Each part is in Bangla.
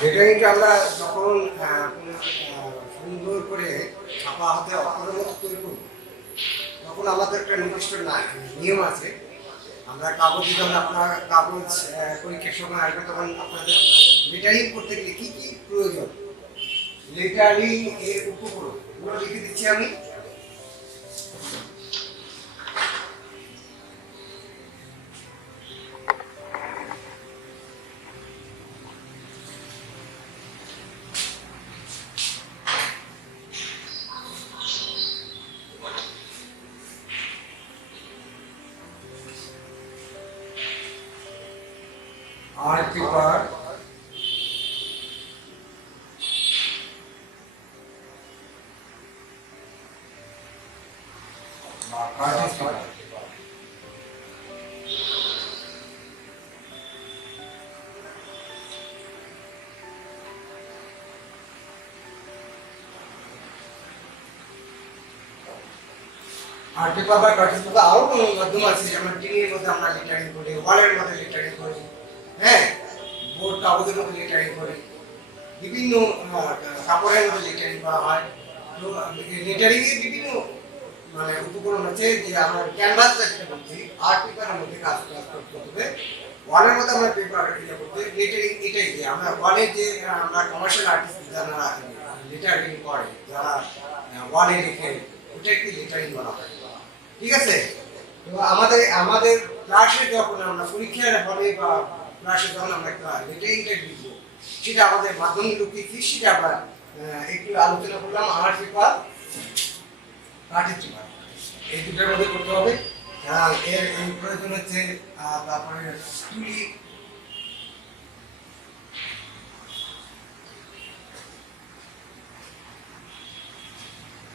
লেটারিংটা আমরা যখন সুন্দর করে ছাপা হাতে অক্ষরের মতো তৈরি করব, তখন আমাদের একটা নির্দিষ্ট নিয়ম আছে। আমরা কাগজ যখন আপনার কাগজ পরীক্ষার সময় আসবে, তখন আপনাদের লেটারিং করতে গেলে কী কী প্রয়োজন, লেটারিং এর উপকরণ এগুলো লিখে দিচ্ছি আমি। आर्ट पेपर, आर्ट पेपर বা কার্টিস পেপার আরো কোনো মাধ্যম আছে, যেমন টিনের মধ্যে আমরা লেটারিং করি, ওয়ালের মধ্যে লেটারিং করি, হ্যাঁ, বোর্ড কাগজের মধ্যে লেটারিং করি, বিভিন্ন কাপড়ের মধ্যে লেটারিং করা হয়। তো লেটারিং এর বিভিন্ন মানে উপকরণ আছে, যে আমরা ক্যানভাসটা যেটা বলছি, আর্ট পেপারের মধ্যে কাজ করতে হবে। ওয়ালের মধ্যে আমরা পেপার ইয়ে করতে লেটারিং, এটাই যে আমরা ওয়ালে যে আমরা কমার্শিয়াল আর্টিস্ট যারা লেটারিং করে, যারা ওয়ালে লিখে, ওটা একটি লেটারিং বলা হয়। ঠিক আছে? তো আমাদের আমাদের ক্লাসে যখন আমরা পরীক্ষার হলে বা ক্লাসে যখন আমরা লেটারিংটা লিখবো, সেটা আমাদের মাধ্যমগুলো কি কি সেটা আমরা একটু আলোচনা করলাম। আর্ট পেপার, কার্টিজ পেপার, এই দুটোর মধ্যে করতে হবে। এর প্রয়োজন হচ্ছে তারপরে তুলি,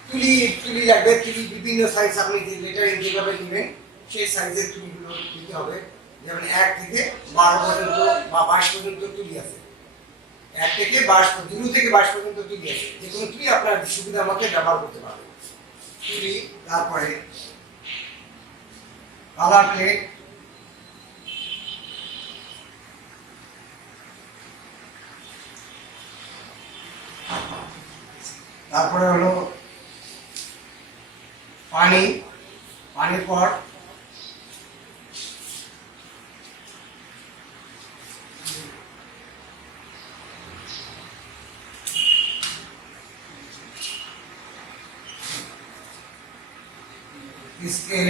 তুলি তুলি লাগবে। তুলি বিভিন্ন সাইজ, আপনি যে লেটারিং যেভাবে নেবেন সেই সাইজের তুলিগুলো দিতে হবে। যেমন 1 থেকে 12 পর্যন্ত বা 22 পর্যন্ত তুলি আছে, 1 থেকে 22, 0 থেকে 22 পর্যন্ত তুলি আছে। যে কোনো তুলি আপনার সুবিধা মতো ব্যবহার করতে পারবেন। তুলি, তারপরে কালার প্লেট, তারপরে হলো পানি, পানির পট, স্কেল,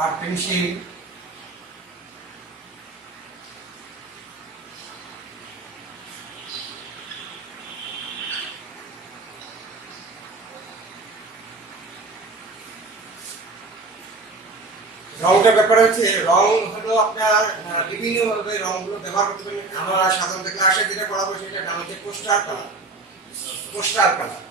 আর পেন্সিল, রংটার ব্যাপারে হচ্ছে, রং হলো আপনার বিভিন্নভাবে রংগুলো ব্যবহার করতে পারেন। আমরা সাধারণত ক্লাসে যেটা পড়াবো সেটা নাম হচ্ছে poster colour. Poster colour,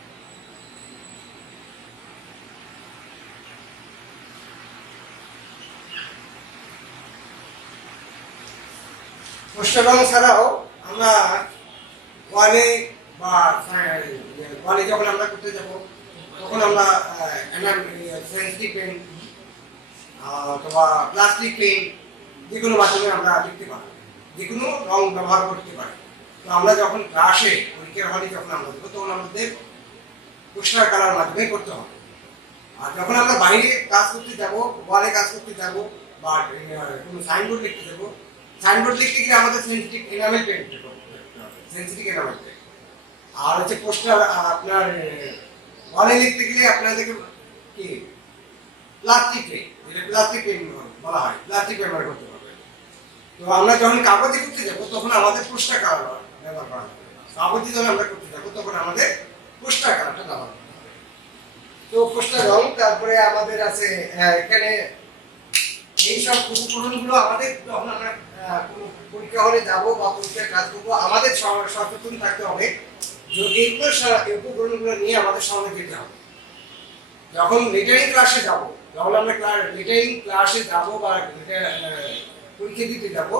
poster রং ছাড়াও আমরা ওয়ালে বা ওয়ালে যখন আমরা করতে যাব, তখন আমরা সেন্সিটিভ পেন অথবা প্লাস্টিক পেন, যে কোনো মাধ্যমে আমরা লিখতে পারি, যে কোনো রং ব্যবহার করতে পারি। তো আমরা যখন ক্লাসে পরীক্ষার হলে যখন আমরা দেবো, তখন আমাদের পোস্টার কালার মাধ্যমে করতে হবে। আর যখন আমরা বাইরে কাজ করতে যাব, ওয়ালে কাজ করতে যাব বা কোনো সাইনবোর্ড লিখতে যাব, সাইনবোর্ড লিখতে গেলে আমাদের sensitive enamel pen, sensitive enamel pen. আর হচ্ছে পোস্টার আপনার ওয়ালে লিখতে গেলে আপনাদেরকে কি প্লাস্টিক পেন, যেটা প্লাস্টিক পেন বলা হয়, প্লাস্টিক ব্যবহার করতে হবে। তো আমরা যখন কাগজে করতে যাবো, তখন আমাদের পোস্টার কালার ব্যবহার করা হবে। কাগজে যখন আমরা করতে যাবো, তখন আমাদের পোস্টার কালারটা ব্যবহার করতে হবে। তো পোস্টার রং, তারপরে আমাদের আছে এখানে এইসব উপকরণগুলো আমাদের যখন আমরা পরীক্ষা হলে যাবো বা পরীক্ষার কাজ করবো, আমাদের সচেতন থাকতে হবে যে এইগুলো উপকরণগুলো নিয়ে আমাদের সঙ্গে যেতে হবে। যখন লেটারিং ক্লাসে যাব, যখন আমরা লেটারিং ক্লাসে যাব বা পরীক্ষা দিতে যাব,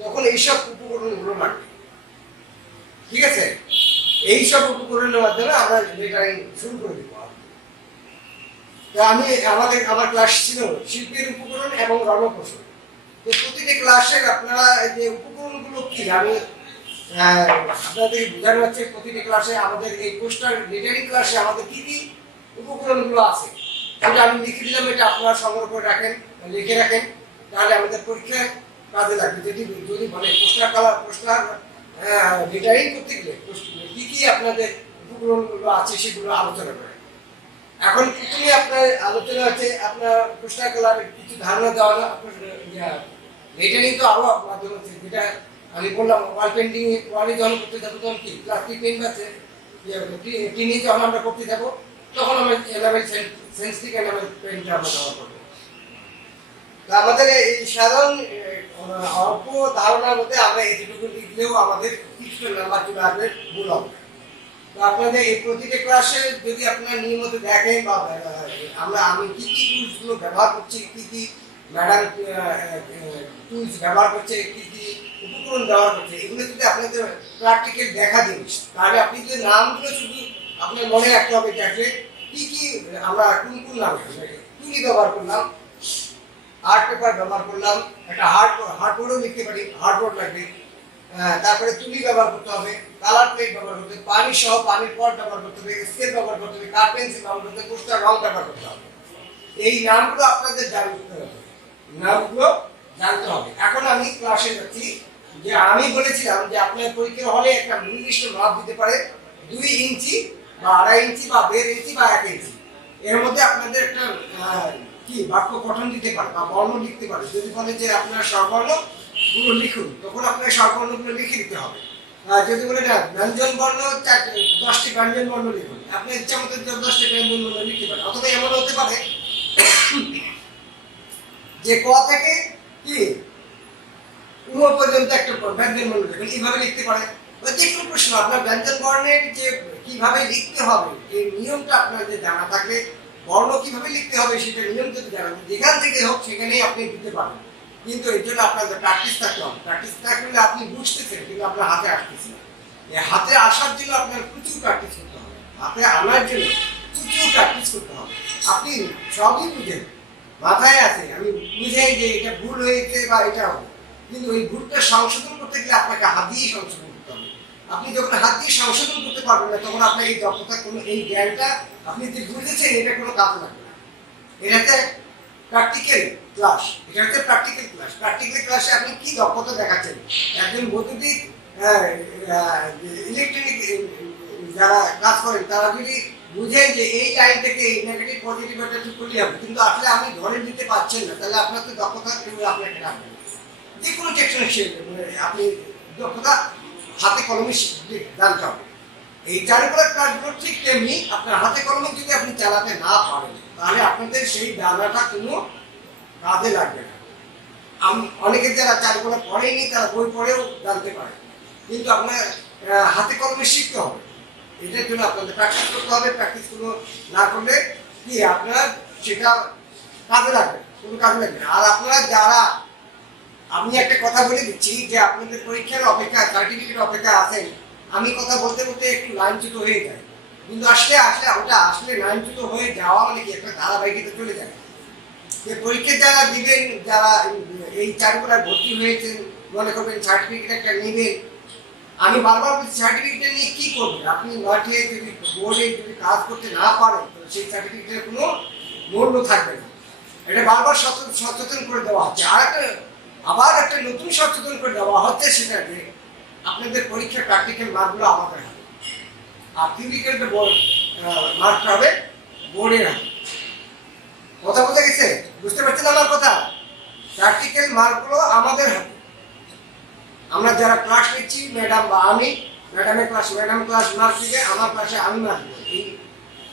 তখন এইসব উপকরণগুলো লাগবে। ঠিক আছে? এইসব উপকরণের মাধ্যমে আমরা লেটারিং শুরু করে দিব। তো আমার ক্লাস ছিল শিল্পের উপকরণ এবং রণকৌশল। তো প্রতিটি ক্লাসের আপনারা যে উপকরণগুলো কি আমি আপনাদের বোঝানো হচ্ছে, প্রতিটি ক্লাসে আমাদের এই পোস্টার লেটারিং ক্লাসে আমাদের কি কি উপকরণগুলো আছে সেটা আমি লিখে দিলাম। এটা আপনারা সংগ্রহ করে রাখেন, লিখে রাখেন, তাহলে আমাদের পরীক্ষায় কাজে লাগবে। যদি বলে পোস্টার লেটারিং করতে গেলে কি কি আপনাদের উপকরণগুলো আছে সেগুলো আলোচনা করেন। এখন প্রথমে আপনার আলোচনা হচ্ছে আপনার পোস্টার কালারের কিছু ধারণা দেওয়া লেটারিং তো আরো মাধ্যম আছে, যেটা আমি বললাম ওয়াল পেন্টিং ওয়ালে যখন করতে যাবো তখন কি প্লাস্টিক পেন্ট আছে, টিনি যখন আমরা করতে যাবো তখন আমরা এনামেল সেন্সিটিভ এনামেল পেন্টটা আমরা ব্যবহার করবো। তো আমাদের এই সাধারণ অল্প ধারণার মধ্যে আমরা এতটুকু লিখলেও আমাদের কিছু নাম্বার চলে আসবে ভুল হবে। তো আপনাদের এই প্রতিটা ক্লাসে যদি আপনারা নিয়মিত দেখেন বা আমি কি কি টুলসগুলো ব্যবহার করছি, কি কি ম্যাডাম টুলস ব্যবহার করছে, কি কি উপকরণ ব্যবহার করছে, এগুলো যদি আপনাদের প্র্যাকটিক্যাল দেখা জিনিস, তাহলে আপনি যে নামগুলো শুধু আপনার মনে রাখতে হবে যে আসলে কি কি আমরা কোন কোন নাম তুলি ব্যবহার করলাম, আর্ট পেপার ব্যবহার করলাম, একটা হার্ডবোর্ডও লিখতে পারি, হার্ডবোর্ড লাগবে, তারপরে তুলি ব্যবহার করতে হবে, কালার প্লেট ব্যবহার করতে হবে, পানি সহ পানির পট ব্যবহার করতে হবে, স্কেল ব্যবহার করতে হবে, কাঠ পেন্সিল ব্যবহার করতে হবে, পোস্টার রং ব্যবহার করতে হবে। এই নামগুলো আপনাদের জানতে হবে, নামগুলো জানতে হবে। এখন আমি ক্লাসে যাচ্ছি যে আমি বলেছিলাম যে আপনার পরীক্ষার হলে একটা নির্দিষ্ট মাপ দিতে পারে 2 ইঞ্চি বা 2.5 ইঞ্চি বা 1.5 ইঞ্চি বা 1 ইঞ্চি, এর মধ্যে আপনাদের একটা কি বাক্য গঠন দিতে পারে বা বর্ণ লিখতে পারে। যদি বলে যে আপনার স্বরবর্ণ গুলো লিখুন, তখন আপনার স্বরবর্ণগুলো লিখে দিতে হবে। যদি বলে না ব্যঞ্জন বর্ণ 10টি ব্যঞ্জন বর্ণ লিখুন, আপনি ইচ্ছা মতো 10টি ব্যঞ্জন বর্ণ লিখতে পারেন। অথবা এমন হতে পারে যে ক থেকে কি পর্যন্ত একটা ব্যঞ্জন বর্ণ লিখুন, এইভাবে লিখতে পারেন। যে কোনো প্রশ্ন আপনার ব্যঞ্জন বর্ণের যে কিভাবে লিখতে হবে এই নিয়মটা আপনার যে জানা থাকলে, বর্ণ কিভাবে লিখতে হবে সেটা নিয়ম যদি জানেন, যেখান থেকে হোক সেখানেই আপনি দিতে পারবেন। কিন্তু এর জন্য আপনাদের প্র্যাকটিস থাকতে হবে। প্র্যাকটিস থাকলে আপনি বুঝতেছেন কিন্তু আপনার হাতে আসতেছে না। হাতে আসার জন্য আপনার প্রচুর প্র্যাকটিস করতে হবে, হাতে আনার জন্য প্রচুর প্র্যাকটিস করতে হবে। আপনি সবই বুঝেন, মাথায় আছে, আমি বুঝাই যে এটা ভুল হয়েছে বা এটা হবে, কিন্তু ওই ভুলটা সংশোধন করতে গেলে আপনাকে হাত দিয়েই সংশোধন করতে হবে। আপনি যখন হাত দিয়ে সংশোধন করতে পারবেন না, তখন আপনার এই দক্ষতা কোনো এই জ্ঞানটা আপনি যে বুঝেছেন এটা কোনো কাজে লাগবে না। এটা হচ্ছে প্র্যাকটিক্যাল ক্লাস, এটা হচ্ছে প্র্যাকটিক্যাল ক্লাস। প্র্যাকটিক্যাল ক্লাসে আপনি কি দক্ষতা দেখাচ্ছেন। একজন বৈদ্যুতিক ইলেকট্রনিক যারা কাজ করেন তারা যদি বুঝেন যে এই লাইন থেকে এই নেগেটিভ পজিটিভ একটা ঠিক করতে হবে, কিন্তু আসলে আপনি ধরে নিতে পারছেন না, তাহলে আপনার তো দক্ষতা কেউ আপনাকে রাখবে না। যে কোনো টেকনিশিয়ান আপনি দক্ষতা হাতে কলমে জানতে হবে। এই চারুকলার কাজগুলো ঠিক তেমনি আপনার হাতে কলমে যদি আপনি চালাতে না পারেন, তাহলে আপনাদের সেই জানাটা কোনো কাজে লাগবে না। অনেকে যারা চারুকলা পড়েনি তারা বই পড়েও জানতে পারে, কিন্তু আপনার হাতে কলমে শিখতে হবে। এটার জন্য আপনাদের প্র্যাকটিস করতে হবে। প্র্যাকটিস কোনো না করলে কি আপনার সেটা কাজে লাগবে, কোনো কাজে লাগবে না। আর আপনারা যারা, আমি একটা কথা বলে দিচ্ছি যে আপনাদের পরীক্ষার অপেক্ষা, সার্টিফিকেট অপেক্ষা আছেন, আমি কথা বলতে বলতে একটু লাইনচ্যুত হয়ে যায়, কিন্তু আসলে ওটা আসলে লাইনচ্যুত হয়ে যাওয়া মানে কি একটা ধারাবাহিকতা চলে যায়। যে পরীক্ষা যারা দিবেন, যারা এই চারুকলায় ভর্তি হয়েছেন, মনে করবেন সার্টিফিকেট একটা নেবেন, আমি বারবার বলছি সার্টিফিকেট নিয়ে কি করবেন। আপনি মাঠে যদি বোর্ডে যদি কাজ করতে না পারেন, সেই সার্টিফিকেটের কোনো মূল্য থাকবে না। এটা বারবার সচেতন করে দেওয়া হচ্ছে। আর আবার একটা নতুন সচেতন করে দেওয়া হচ্ছে, সেটা যে আপনাদের পরীক্ষার প্র্যাকটিক্যাল মার্কগুলো আমাদের হাতে, আর থিওরিক্যাল মার্কটা হবে বোর্ডের হাতে। কথা বলতে গেছে, বুঝতে পারছেন আমার কথা? প্র্যাকটিক্যাল মার্কগুলো আমাদের হাতে। আমরা যারা ক্লাস নিচ্ছি, ম্যাডাম বা আমি, ম্যাডামের ক্লাস ম্যাডাম ক্লাস মার্ক দিবে, আমার ক্লাসে আমি মার্ক দেবো। এই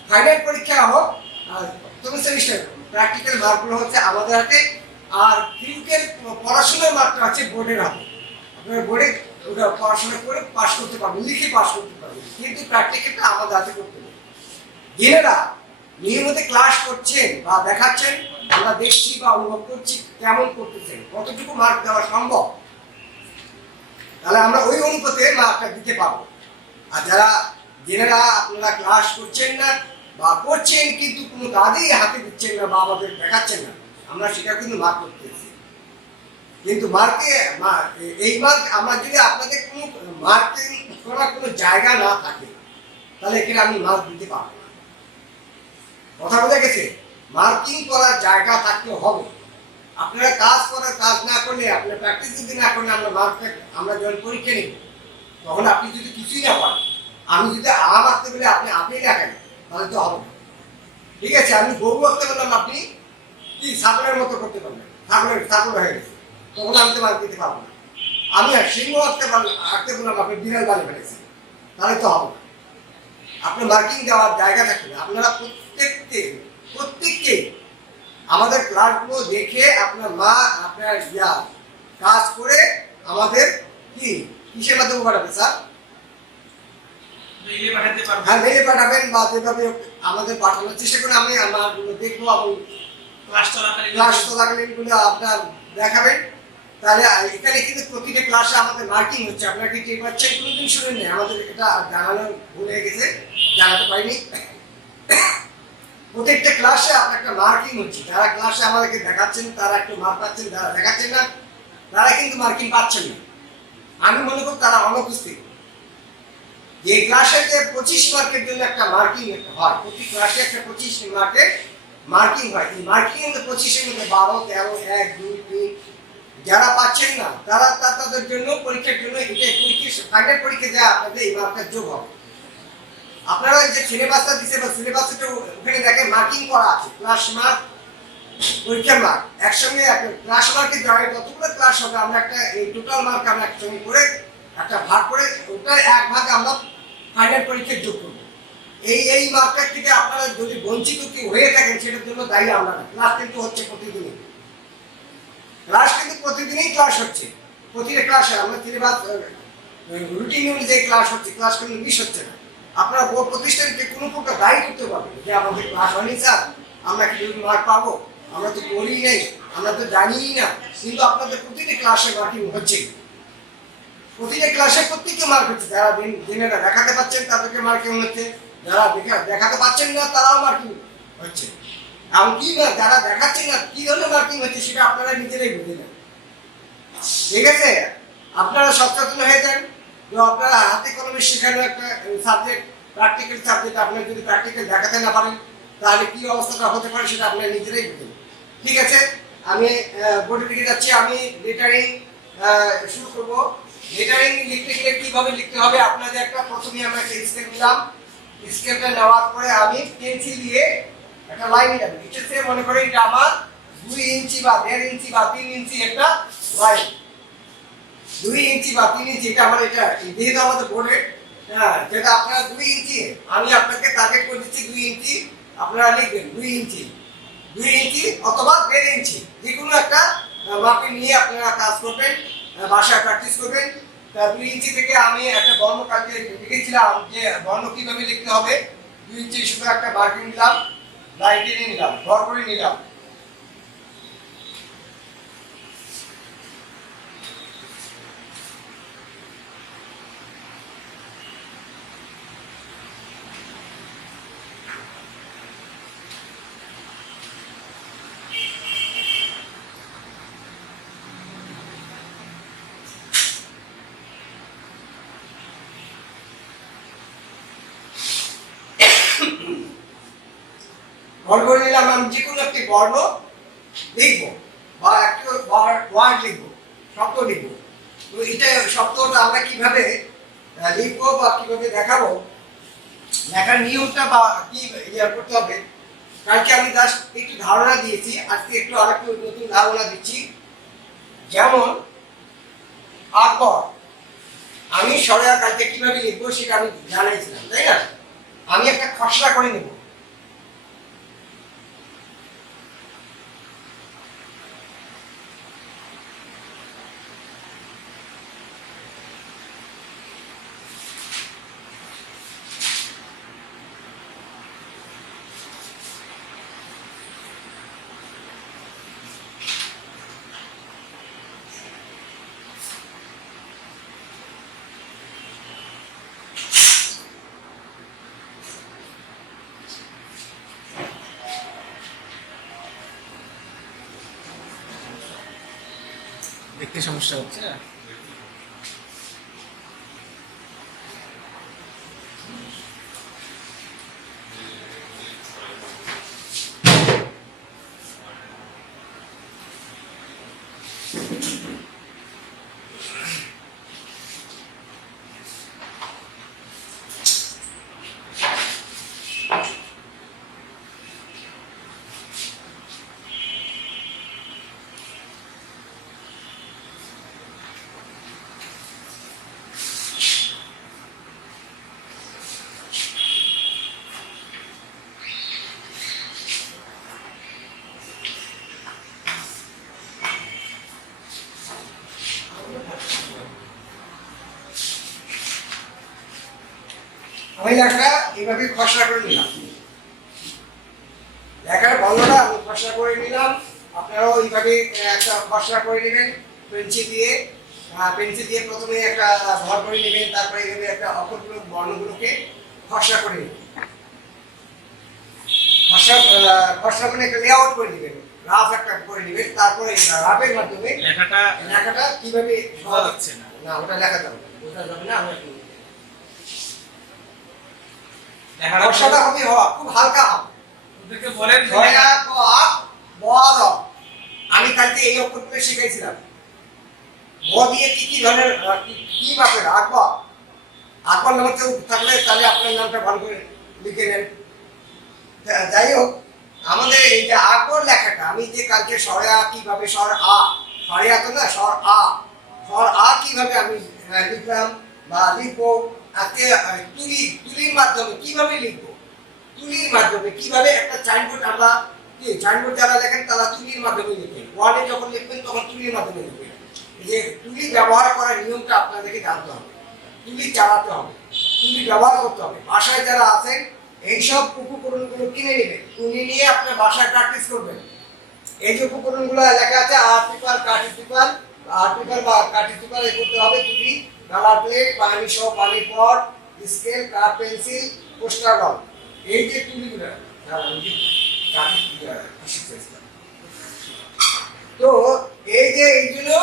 ফাইনাল পরীক্ষা হোক আর প্রথম সেমিস্টার, প্র্যাকটিক্যাল মার্কগুলো হচ্ছে আমাদের হাতে, আর থিওরিক্যাল পড়াশোনার মার্কটা আছে বোর্ডের হাতে। আপনারা বোর্ডে ওটা পড়াশোনা করে পাস করতে পারবেন, লিখে পাস করতে পারবেন, কিন্তু প্র্যাকটিক্যালটা আমাদের হাতে করতে হবে। যারা নিয়মিত ক্লাস করছেন বা দেখাচ্ছেন, আমরা দেখছি বা অনুভব করছি কেমন করতেছেন, কতটুকু মার্ক দেওয়া সম্ভব, তাহলে আমরা ওই অনুপাতে মার্কটা দিতে পারবো। আর যারা যেনারা আপনারা ক্লাস করছেন না বা করছেন কিন্তু কোনো কাজেই হাতে দিচ্ছেন না বা আমাদের দেখাচ্ছেন না, আমরা সেটা কিন্তু মার্ক করতেছি। কিন্তু মার্কে এই মার্ক আমরা যদি আপনাদের কোনো মার্কিং করার কোনো জায়গা না থাকে তাহলে এখানে আমি মার্ক দিতে পারবো না। কথা বোঝা গেছে? মার্কিং করার জায়গা থাকতে হবে। আপনারা কাজ না করলে, আপনারা প্র্যাকটিস যদি না করলে আমরা যখন পরীক্ষা নিব তখন আপনি যদি কিছুই না পারেন, আমি যদি আঁকতে বলে আপনি লেখেন তাহলে তো হবে না। ঠিক আছে, আমি গরু আঁকতে বললাম, আপনি কি ছাগলের মতো করতে পারবেন, ছাগল হয়ে গেছে, তখন আমি তো মার্ক দিতে পারবো না। আমি সিংহ আঁকতে বললাম, আপনি বিড়াল বানিয়ে ফেলেছেন, তাহলে তো হবে না। আপনার মার্কিং দেওয়ার জায়গা থাকবে। আপনারা প্রত্যেককে আমাদের ক্লাসগুলো দেখে আপনার কাজ করে আমাদের কিসের মাধ্যমে পাঠাবে স্যার? হ্যাঁ, মেইলে পাঠাবেন বা যেভাবে আমাদের পাঠানোর চেষ্টা করে আমি আমার দেখবো এবং ক্লাস চলাকালীন গুলো আপনার দেখাবেন। তাহলে এখানে কিন্তু প্রতিটা ক্লাসে আমাদের মার্কিং হচ্ছে। আপনারা কি ঠিক পাচ্ছেন? কোনোদিন শুনেন না, আমাদের এটা জানানো ভুলে গেছে, জানাতে পারিনি। প্রত্যেকটা ক্লাসে আপনার একটা মার্কিং হচ্ছে। যারা ক্লাসে আমাদেরকে দেখাচ্ছেন তারা একটু মার্ক পাচ্ছেন, যারা দেখাচ্ছেন না তারা কিন্তু মার্কিং পাচ্ছেন না। আমি মনে করি তারা অনুপস্থিত। যে ক্লাসে যে 25 মার্কের জন্য একটা মার্কিং হয়, প্রতি ক্লাসে একটা 25 মার্কের মার্কিং হয়। এই মার্কিং এর 25 এর মধ্যে 12, 13, 1, 2, 3 যারা পাচ্ছেন না তারা তাদের জন্য পরীক্ষার জন্য ফাইনাল পরীক্ষা দেওয়া আপনাদের এই মার্কের যোগ হবে। আপনারা যে সিলেবাসটা দিচ্ছে বা সিলেবাসটা ওখানে দেখেন মার্কিং করা আছে, ক্লাস মার্ক, পরীক্ষার মার্ক একসঙ্গে। ক্লাস মার্কে যতগুলো ক্লাস হবে আমরা একটা এই টোটাল মার্ক আমরা একসঙ্গে করে একটা ভাগ করে ওটা এক ভাগ আমরা ফাইনাল পরীক্ষায় যোগ করবো। এই মার্কের থেকে আপনারা যদি বঞ্চিত কি হয়ে থাকেন সেটার জন্য দায়ী আমরা না। ক্লাস কিন্তু হচ্ছে প্রতিদিনই, ক্লাস হচ্ছে প্রতিটা ক্লাসে আমরা সিলেবাস রুটিন অনুযায়ী ক্লাস হচ্ছে, ক্লাস কিন্তু মিস হচ্ছে না। আপনারা বোর্ড প্রতিষ্ঠানকে কোনো প্রকার দায়ী করতে পারবেন যে আমাদের ক্লাস হয়নি স্যার, আমরা কি মার্ক পাবো, আমরা তো করি নেই, আমরা তো জানিই না। কিন্তু আপনাদের প্রতিটি ক্লাসে মার্কিং হচ্ছে, প্রতিটা ক্লাসে প্রত্যেককে মার্ক হচ্ছে। যারা দিনেরা দেখাতে পাচ্ছেন তাদেরকে মার্কিং হচ্ছে, যারা দেখাতে পাচ্ছেন না তারাও মার্কিং হচ্ছে। এমনকি যারা দেখাচ্ছেন না কি ধরনের মার্কিং হচ্ছে সেটা আপনারা নিজেরাই বুঝে নেন। ঠিক আছে, আপনারা সচেতন হয়ে যান। আপনারা হাতে কলমে শেখানো একটা সাবজেক্ট, প্র্যাকটিক্যাল সাবজেক্ট, আপনারা যদি প্র্যাকটিক্যাল দেখাতে না পারেন তাহলে কি অবস্থাটা হতে পারে সেটা আপনারা নিজেরাই বুঝেন। ঠিক আছে, আমি বোর্ডে লিখে যাচ্ছি। আমি লেটারিং শুরু করবো। লেটারিং লিখতে গেলে কিভাবে লিখতে হবে আপনাদের একটা প্রথমে আমরা একটা স্কেল নিলাম। স্কেলটা নেওয়ার পরে আমি পেন্সিল দিয়ে একটা লাইন নিলাম। নিচে মনে করি এটা আমার 2 ইঞ্চি বা 1.5 ইঞ্চি বা 3 ইঞ্চি একটা লাইন। 2 ইঞ্চি বা 3 ইঞ্চি এটা আমার এটা যেহেতু আমাদের বোর্ডে, হ্যাঁ, যেটা আপনারা 2 ইঞ্চি, আমি আপনাকে টার্গেট করে দিচ্ছি 2 ইঞ্চি। আপনারা লিখবেন 2 ইঞ্চি, 2 ইঞ্চি অথবা 1.5 ইঞ্চি, যে কোনো একটা মাপে নিয়ে আপনারা কাজ করবেন, বাসায় প্র্যাকটিস করবেন। 2 ইঞ্চি থেকে আমি একটা বর্ণ কালকে লিখেছিলাম যে বর্ণ কিভাবে লিখতে হবে। 2 ইঞ্চি শুধু একটা মার্কিং নিলাম, লাইন টেনে নিলাম, ঘর করে নিলাম। বর্ণ করে নিলাম। আমি যে কোনো একটি বর্ণ লিখবো বা একটি ওয়ার্ড লিখবো, শব্দ লিখবো। তো এটা শব্দটা আমরা কিভাবে লিখবো বা কিভাবে দেখাবো, লেখার নিয়মটা বা কি করতে হবে, কালকে আমি জাস্ট একটু ধারণা দিয়েছি, আজকে একটু আরেকটু নতুন ধারণা দিচ্ছি। যেমন আকবর, আমি সরেয়া কালকে কিভাবে লিখবো সেটা আমি জানাইছিলাম, তাই না? আমি একটা খসড়া করে নেব। দেখতে সমস্যা হচ্ছে। আমি লেখাটা এইভাবে খসড়া করে নিলাম, লেখার বর্ণটা আমি খসড়া করে নিলাম। আপনারাও এইভাবে একটা খসড়া করে নেবেন পেন্সিল দিয়ে। পেন্সিল দিয়ে প্রথমে একটা ভর করে নেবেন, তারপরে এইভাবে একটা অক্ষরগুলো বর্ণগুলোকে খসড়া করে নেবেন। খসড়া মানে একটা লেআউট করে নেবেন, রাফ একটা করে নেবেন। তারপরে রাফের মাধ্যমে লেখাটা কিভাবে বোঝা যাচ্ছে না, না ওটা লেখা যাবে বোঝা যাবে না। আমরা খসড়াটা হবে খুব হালকা হবে। ওদেরকে বলেন আমি কালকে এই অক্ষরগুলো শিখাইছিলাম। ব দিয়ে কি কি ধরনের কি মাপের আকবর আকবর নামে কেউ থাকলে তাহলে আপনার নামটা ভালো করে লিখে নেন। যাই হোক, আমাদের এই যে আকবর লেখাটা আমি যে কালকে স্বরে আ কিভাবে স্বর আ স্বরে আ তো না স্বর আ কিভাবে আমি লিখলাম বা লিখবো, আজকে তুলির মাধ্যমে কিভাবে লিখবো, তুলির মাধ্যমে কিভাবে একটা সাইনবোর্ড আমরা সাইনবোর্ড যারা লেখেন তারা তুলির মাধ্যমে লিখবেন। ওয়ার্ডে যখন লিখবেন তখন তুলির মাধ্যমে লিখবেন। যে তুলি ব্যবহার করার নিয়মটা আপনাদেরকে জানতে হবে, তুলি চালাতে হবে, তুলি ব্যবহার করতে হবে। বাসায় যারা আছেন এইসব উপকরণগুলো কিনে নেবেন, কিনে নিয়ে আপনার বাসায় প্র্যাকটিস করবেন। এই যে উপকরণগুলো লেখা আছে আর্ট পেপার, কাঠি পেপার, আর্ট পেপার বা কাঠি পেপার করতে হবে, তুলি, কালার প্লেট, পানি সহ পানি পট, স্কেল, কাঠ পেন্সিল, পোস্টার রং। এই যে তুলিগুলো তো এই যে এইগুলো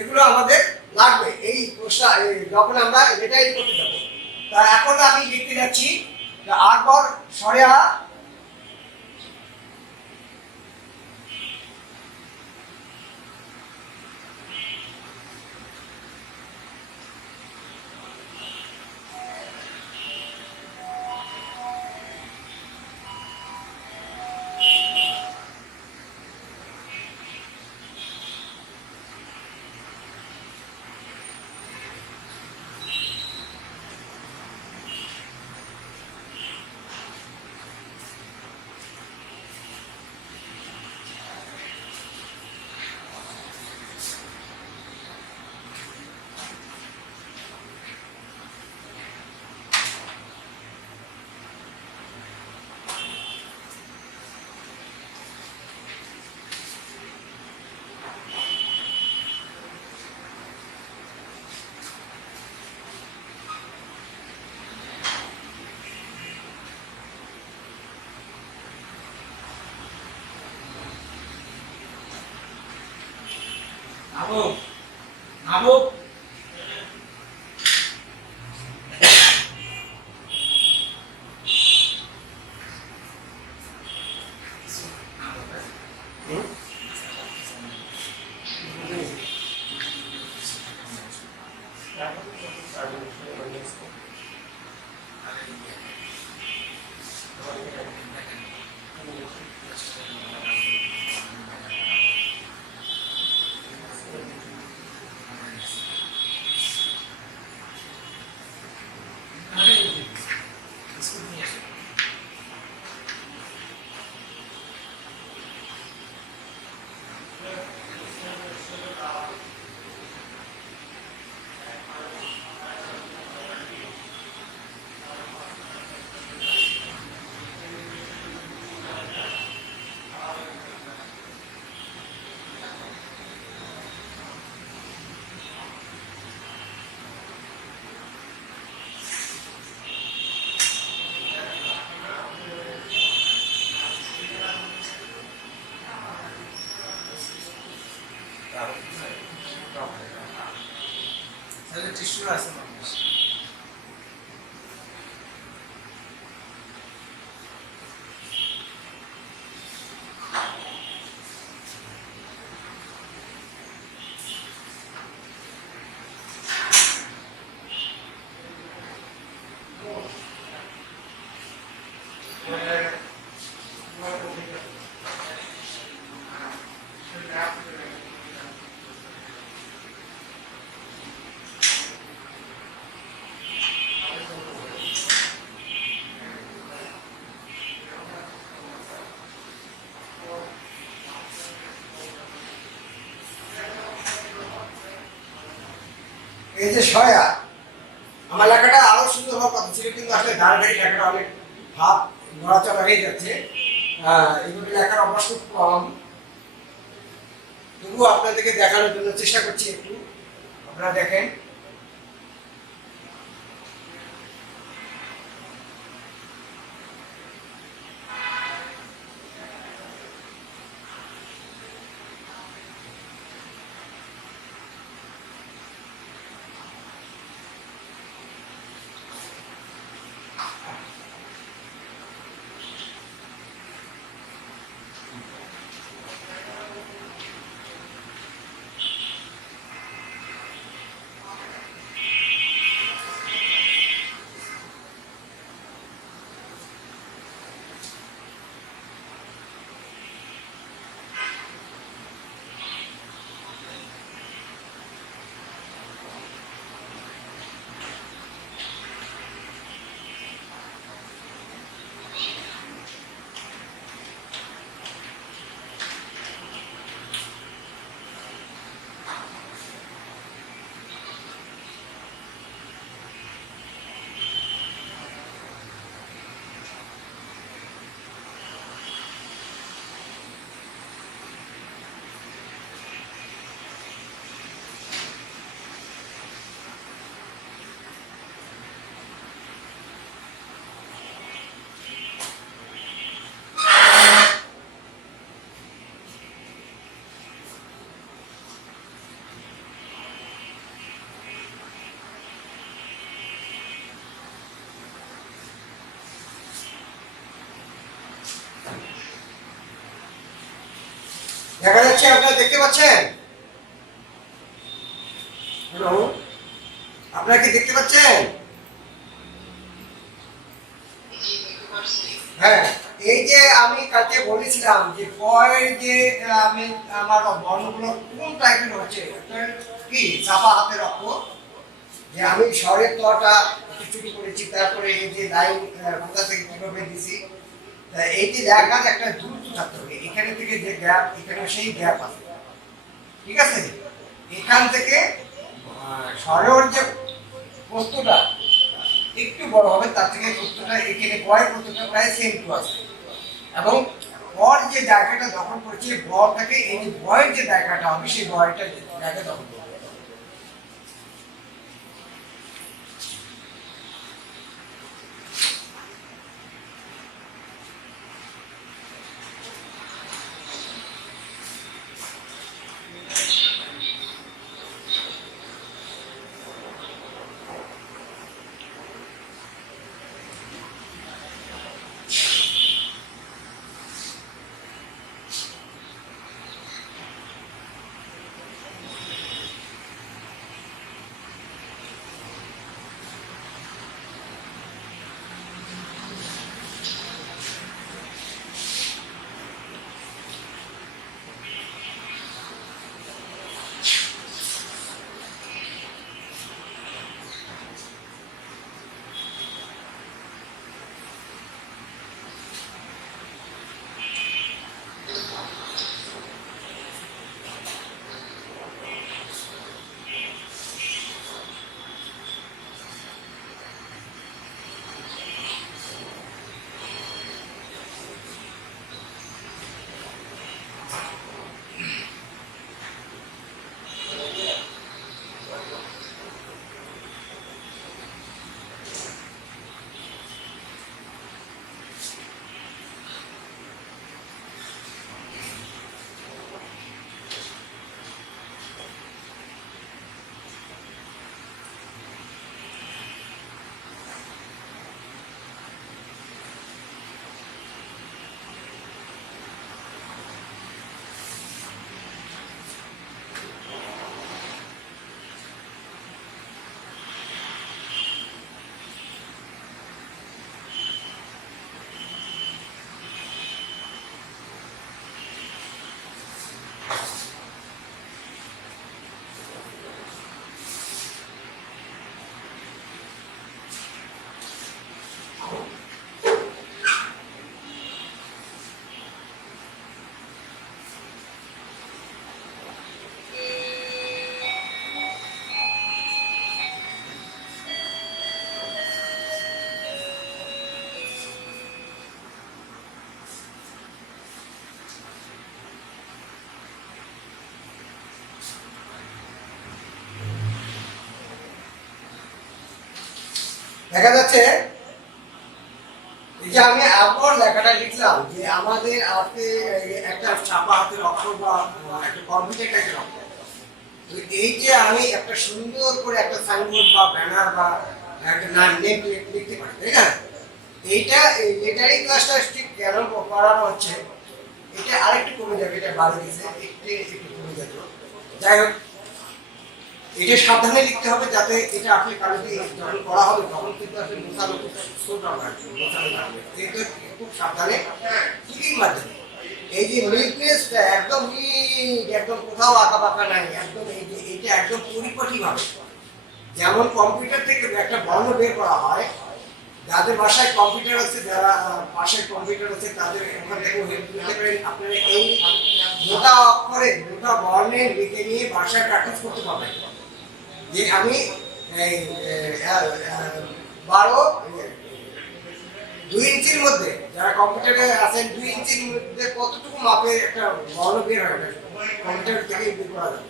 এগুলো আমাদের লাগবে এই পোস্টার যখন আমরা এটাই করতে যাবো। তা এখন আমি লিখতে যাচ্ছি আকবর স্বরে আ টিস্যু আছে মানুষ। এই যে সয়া, আমার লেখাটা আরো সুন্দর হওয়ার কথা ছিল, কিন্তু আসলে ধারাবাহিক লেখাটা অনেক ভাব নড়াচড়া হয়ে যাচ্ছে। এগুলো লেখার অভ্যাস খুব কম, তবুও আপনাদেরকে দেখানোর জন্য চেষ্টা করছি একটু। আপনারা দেখেন, দেখা যাচ্ছে, আপনারা দেখতে পাচ্ছেন? হ্যালো, আপনারা কি দেখতে পাচ্ছেন? হ্যাঁ, এই যে আমি কালকে বলেছিলাম যে পয়ের যে আমি আমার বর্ণগুলো কোন টাইপের হচ্ছে, কি চাপা হাতে রাখবো, যে আমি স্বরের তটা একটু ছোট করেছি, তারপরে এই যে লাইন কোথা থেকে কিভাবে দিছি, এই যে লেখার একটা দূরত্ব থাকতে হবে। এখানে থেকে যে গ্যাপ, এখানে সেই গ্যাপ আছে, ঠিক আছে? এখান থেকে স্বরের যে বস্তুটা একটু বড় হবে, তার থেকে বস্তুটা এখানে বয়ের বস্তুটা প্রায় সেম টু আছে। এবং বর যে জায়গাটা দখল করছে, বরটাকে এই যে বয়ের যে জায়গাটা হবে, সেই বয়টা জায়গা দখল করবে। দেখা যাচ্ছে এই যে আমি আবার লেখাটা লিখলাম যে আমাদের হাতে একটা চাপা হাতের অক্ষর বা একটা কম্পিউটার টাইপের অক্ষর। তো এই যে আমি একটা সুন্দর করে একটা সাইনবোর্ড বা ব্যানার বা একটা নাম নেম লিখতে পারি, তাই না? এইটা এই লেটারিং ক্লাসটা ঠিক কেন করানো হচ্ছে, এটা আরেকটু কমে যাবে, এটা বাড়ে গেছে একটু কমে যাবে। যাই হোক, এটা সাবধানে লিখতে হবে যাতে এটা আপনি কালকে যখন করা হবে তখন কিন্তু আপনি গোছানো লাগবে। এটা খুব সাবধানে ক্লিক মাধ্যমে এই যে নিটনেসটা একদম নিট, একদম কোথাও আঁকা পাকা নাই, একদম এই যে এটা একদম পরিপাটি ভাবে, যেমন কম্পিউটার থেকে একটা বর্ণ বের করা হয়। যাদের বাসায় কম্পিউটার আছে, যারা পাশের কম্পিউটার আছে তাদের ওখান থেকে হেল্প নিতে পারেন। আপনারা এই মোটা অক্ষরে মোটা বর্ণে লিখে নিয়ে বাসায় প্র্যাকটিস করতে পারবেন যে আমি 2 ইঞ্চির মধ্যে, যারা কম্পিউটারে আছেন 2 ইঞ্চির মধ্যে কতটুকু মাপে একটা বর্ণ বের হয় কম্পিউটার থেকে বের করা যাবে,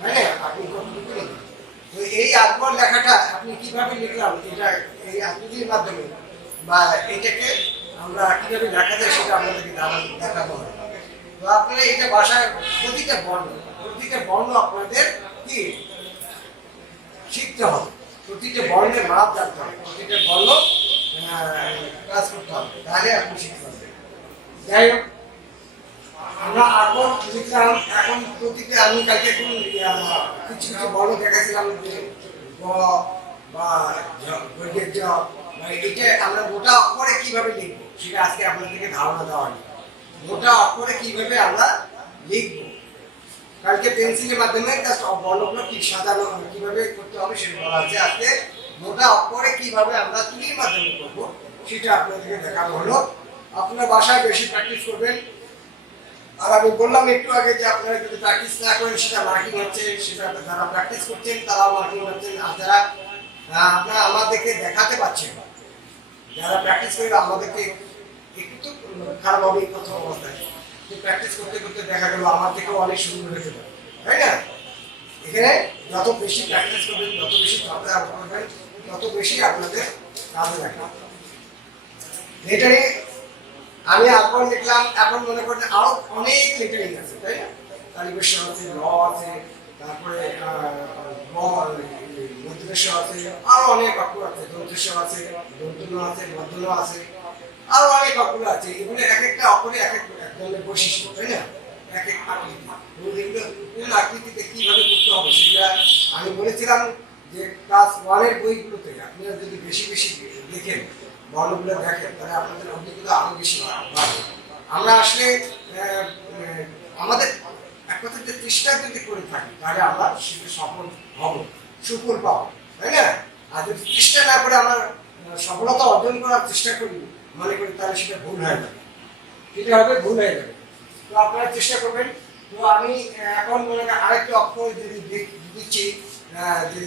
তাই না? আপনি কতটুকু নেবেন। তো এই আকবর লেখাটা আপনি কিভাবে লিখলাম, এটা এই আকৃতির মাধ্যমে বা এটাকে আমরা কিভাবে লেখা যায় সেটা আপনাদেরকে দেখাবো। তো আপনারা এটা বাসায় প্রতিটা বর্ণ আপনাদের কি শিখতে হবে, প্রতিটা বর্ণের মাপ জানতে হবে, প্রতিটা বর্ণ কাজ করতে হবে, তাহলে আপনি শিখতে পারবেন। যাই হোক, আমরা এখন লিখলাম, এখন প্রতিটা আমি কালকে কিছু বর্ণ দেখাছিলাম যে গ বা বর্গের জ, এটা আমরা মোটা অক্ষরে কিভাবে লিখবো সেটা আজকে আপনাদেরকে ধারণা দেওয়া নেই। মোটা অক্ষরে কিভাবে আমরা লিখবো, কালকে পেন্সিলের মাধ্যমে বর্ণগুলো ঠিক সাজানো কিভাবে করতে হবে সেটা বলা আছে। আজকে মোটা অক্ষরে কিভাবে আমরা তুলির মাধ্যমে করবো সেটা আপনাদেরকে দেখানো হলো। আপনারা বাসায় বেশি প্র্যাকটিস করবেন। আর আমি বললাম একটু আগে যে আপনারা যদি প্র্যাকটিস না করেন সেটা মার্কিং হচ্ছে, সেটা যারা প্র্যাকটিস করছেন তারাও মার্কিং হচ্ছেন, আর যারা আপনারা আমাদেরকে দেখাতে পারছেন, যারা প্র্যাকটিস করে আমাদেরকে একটু খারাপ হবে এই প্রথম অবস্থায়, প্র্যাকটিস করতে করতে দেখা গেল আমার থেকেও অনেক সুন্দর হতে পারে, তাই না? এখানে যত বেশি প্র্যাকটিস করবেন, যত বেশি চর্চা করবেন, তত বেশি আপনাদের কাজে লাগবে। লেটারিং আমি এখন লিখলাম, এখন মনে করেন আরো অনেক লেটারিং আছে, তাই না? তালিবেশ আছে, ল আছে, তারপরে মধ্যদেশ আছে, আরো অনেক অক্ষর আছে, দন্তেশ আছে, দন্তন্য আছে, মধ্যন্য আছে, আরো অনেক অক্ষর আছে। এগুলো এক একটা অক্ষরে এক এক ধরনের বৈশিষ্ট্য, তাই না? এক এক আকৃতি, এগুলো কোন আকৃতিতে কিভাবে করতে হবে সেটা আমি বলেছিলাম যে ক্লাস 1-এর বইগুলোতে আপনারা যদি বেশি বেশি দেখেন, বর্ণগুলো দেখেন, তাহলে আপনাদের অভিজ্ঞতা আরো বেশি বাড়বে। আমরা আসলে আমাদের এক কথাতে চেষ্টা যদি করে থাকি তাহলে আমরা সেটা সফল হব, সুফল পাবো, তাই না? আর যদি চেষ্টা না করে আমরা সফলতা অর্জন করার চেষ্টা করি, মনে করি, তাহলে সেটা ভুল হয়ে যাবে, সেটা হবে ভুল হয়ে যাবে। তো আপনারা চেষ্টা করবেন। তো আমি এখন মনে করেন আরেকটা অক্ষর যদি দিচ্ছি যে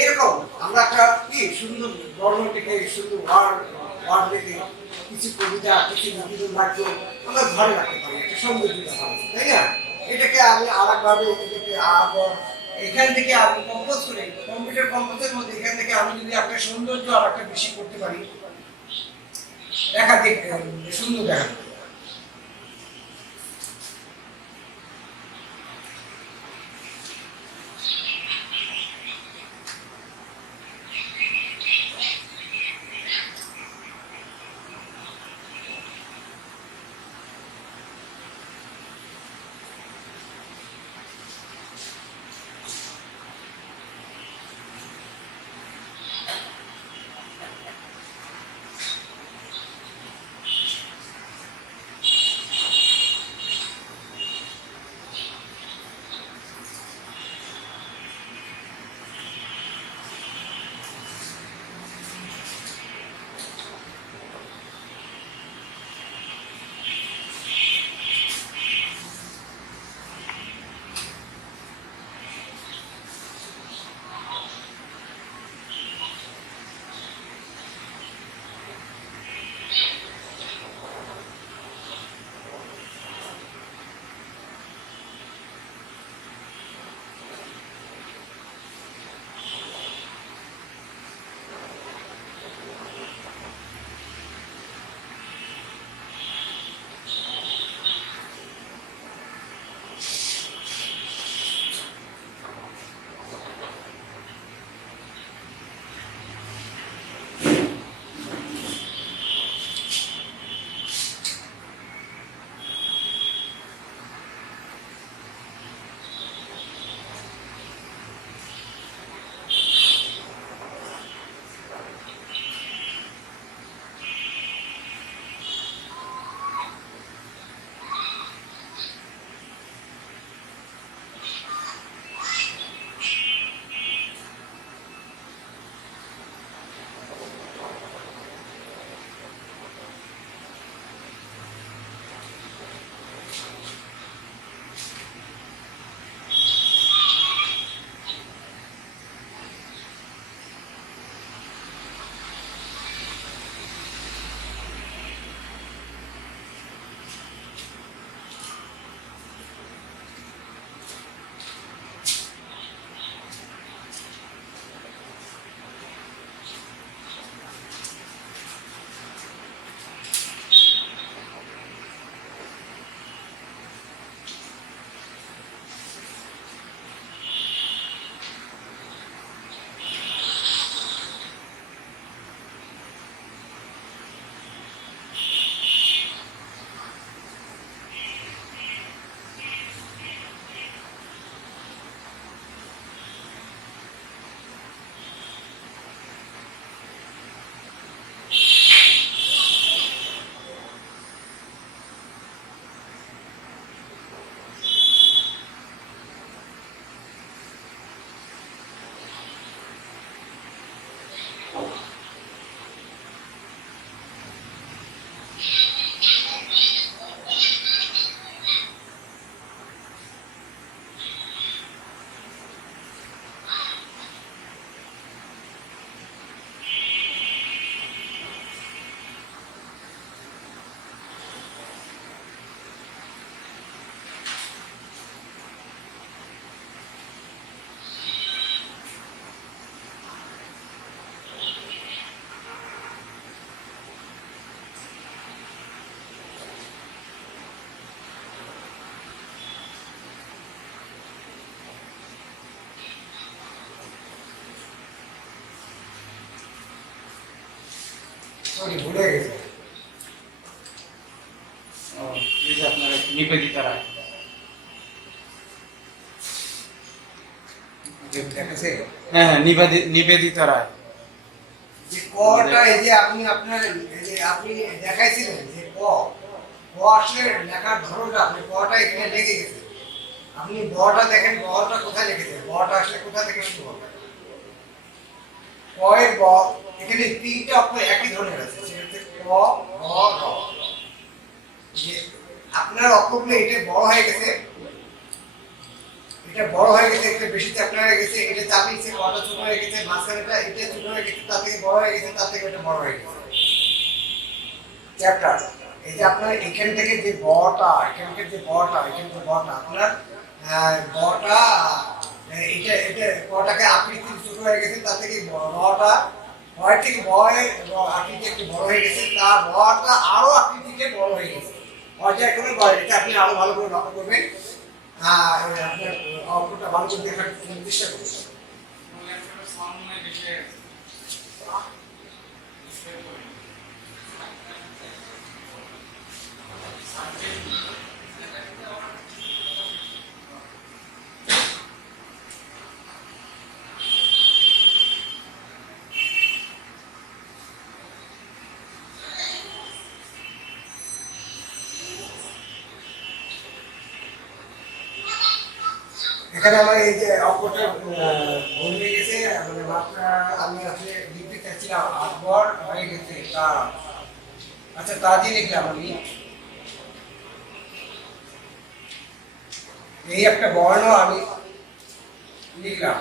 এরকম আমরা একটা কি সুন্দর বর্ণ থেকে সুন্দর ওয়ার্ড দেখে কিছু কবিতা, কিছু নিবেদন বাক্য আমরা ধরে রাখতে পারি, একটা সৌন্দর্যতা পাবো, তাই না? এটাকে আমি আরেকভাবে এটাকে আবার এখান থেকে আমি কম্পোজ করি, কম্পিউটার কম্পোজের মধ্যে এখান থেকে আমি যদি আপনার সৌন্দর্য আর একটা বেশি করতে পারি, দেখাতে সুন্দর দেখাতে। সরি ভুলে গেছে। ও, এই যে আপনার নিবেদিতা রায়। দেখেছে হ্যাঁ হ্যাঁ, নিবেদিতা রায়। যে কটা, এই যে আপনি আপনার এই যে আপনি দেখাইছিলেন যে ক আসলে লেখার ধরনটা আপনি কটা এখানে লেগে গেছে। আপনি বটা দেখেন, বটা কোথায় লিখেছে, বটা আসলে কোথা থেকে শুরু হবে। ক এর ব এখানে তিনটা অক্ষর একই ধরনের আছে, সেটা হচ্ছে ক, র, র। যে আপনার অক্ষরগুলো এটা বড় হয়ে গেছে, এটা বড় হয়ে গেছে, এটা বেশি চ্যাপ্টার হয়ে গেছে, এটা চাপিয়েছে, কটা ছোট হয়ে গেছে, মাঝখানেটা এটা ছোট হয়ে গেছে, তার থেকে বড় হয়ে গেছে, তার থেকে এটা বড় হয়ে গেছে চ্যাপ্টার। এই যে আপনার এখান থেকে যে বটা, এখান থেকে যে বটা, এখান থেকে বটা আপনার বটা, এটা এটা বটাকে আকৃতি ছোট হয়ে গেছে, তার থেকে রটা হয় থেকে বয় আকৃতি একটু বড় হয়ে গেছে, তার রটা আরো আকৃতিতে বড় হয়ে গেছে, হয়তো এখনো বড়। এটা আপনি আরো ভালো করে লক্ষ্য করবেন, আপনার অঙ্কটা ভালো করে দেখার চেষ্টা করবেন। এখানে আমার এই যে অঙ্কটা ভুল হয়ে গেছে, মানে মাত্রা আমি আসলে লিখতে চাচ্ছিলাম আকবর হয়ে গেছে তা। আচ্ছা, তাজি লিখলাম আমি, এই একটা বর্ণ আমি লিখলাম।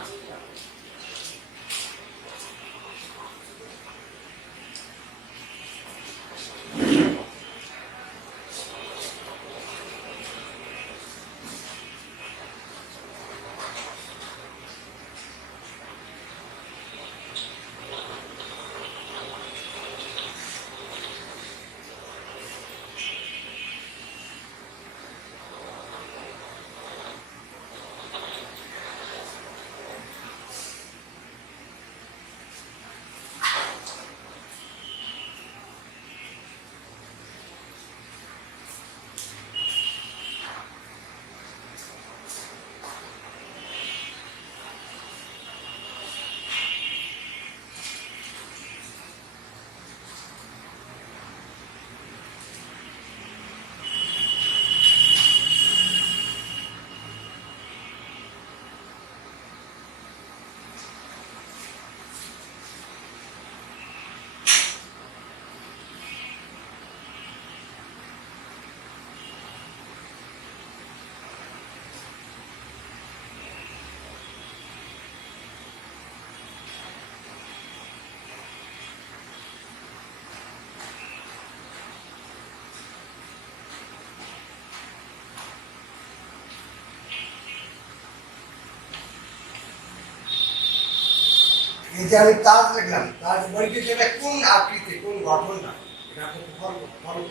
এই যে আমি তাজ লিখলাম, তাজ বৈশিষ্ট্যটা কোন আকৃতি, কোন গঠনটা, এটা আপনি ফলো করতে হবে।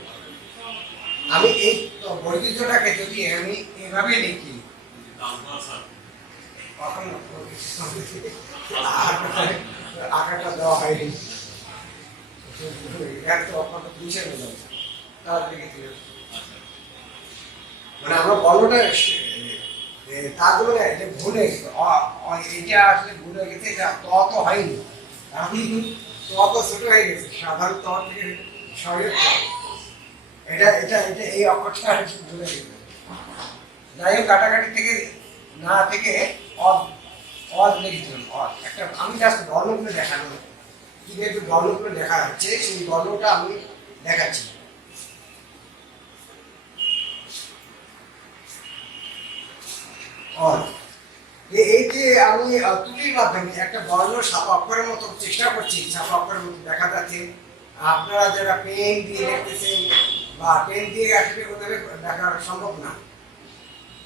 আমি এই বৈশিষ্ট্যটাকে যদি আমি এভাবে লিখি, আঁকাটা দেওয়া হয়নি, একটা অক্ষরটা নিচে নিয়ে যাবে, তাজ লিখেছিল। মানে আমরা বর্ণটা তারপরে এটা ভুলে গেছে, এটা আসলে ভুলে গেছে, এটা তো হয়নি, আমি তো ছোট হয়ে গেছে, সাধারণ ত থেকে সরের এটা এটা এটা এই অক্ষরটা ভুলে গেছে। যাই হোক, কাটাকাটি থেকে না থেকে অদ লিখেছিলাম, অদ একটা আমি জাস্ট বর্ণগুলো দেখানো, কিভাবে বর্ণগুলো দেখা যাচ্ছে সেই বর্ণটা আমি দেখাচ্ছি। এই যে আমি তুলির মাধ্যমে একটা বর্ণ ছাপা অক্ষরের মতো চেষ্টা করছি, ছাপা অক্ষরের মতো দেখা যাচ্ছে। আপনারা যারা পেন দিয়ে লিখতেছেন বা পেন দিয়ে আসলে ওদের দেখা সম্ভব না,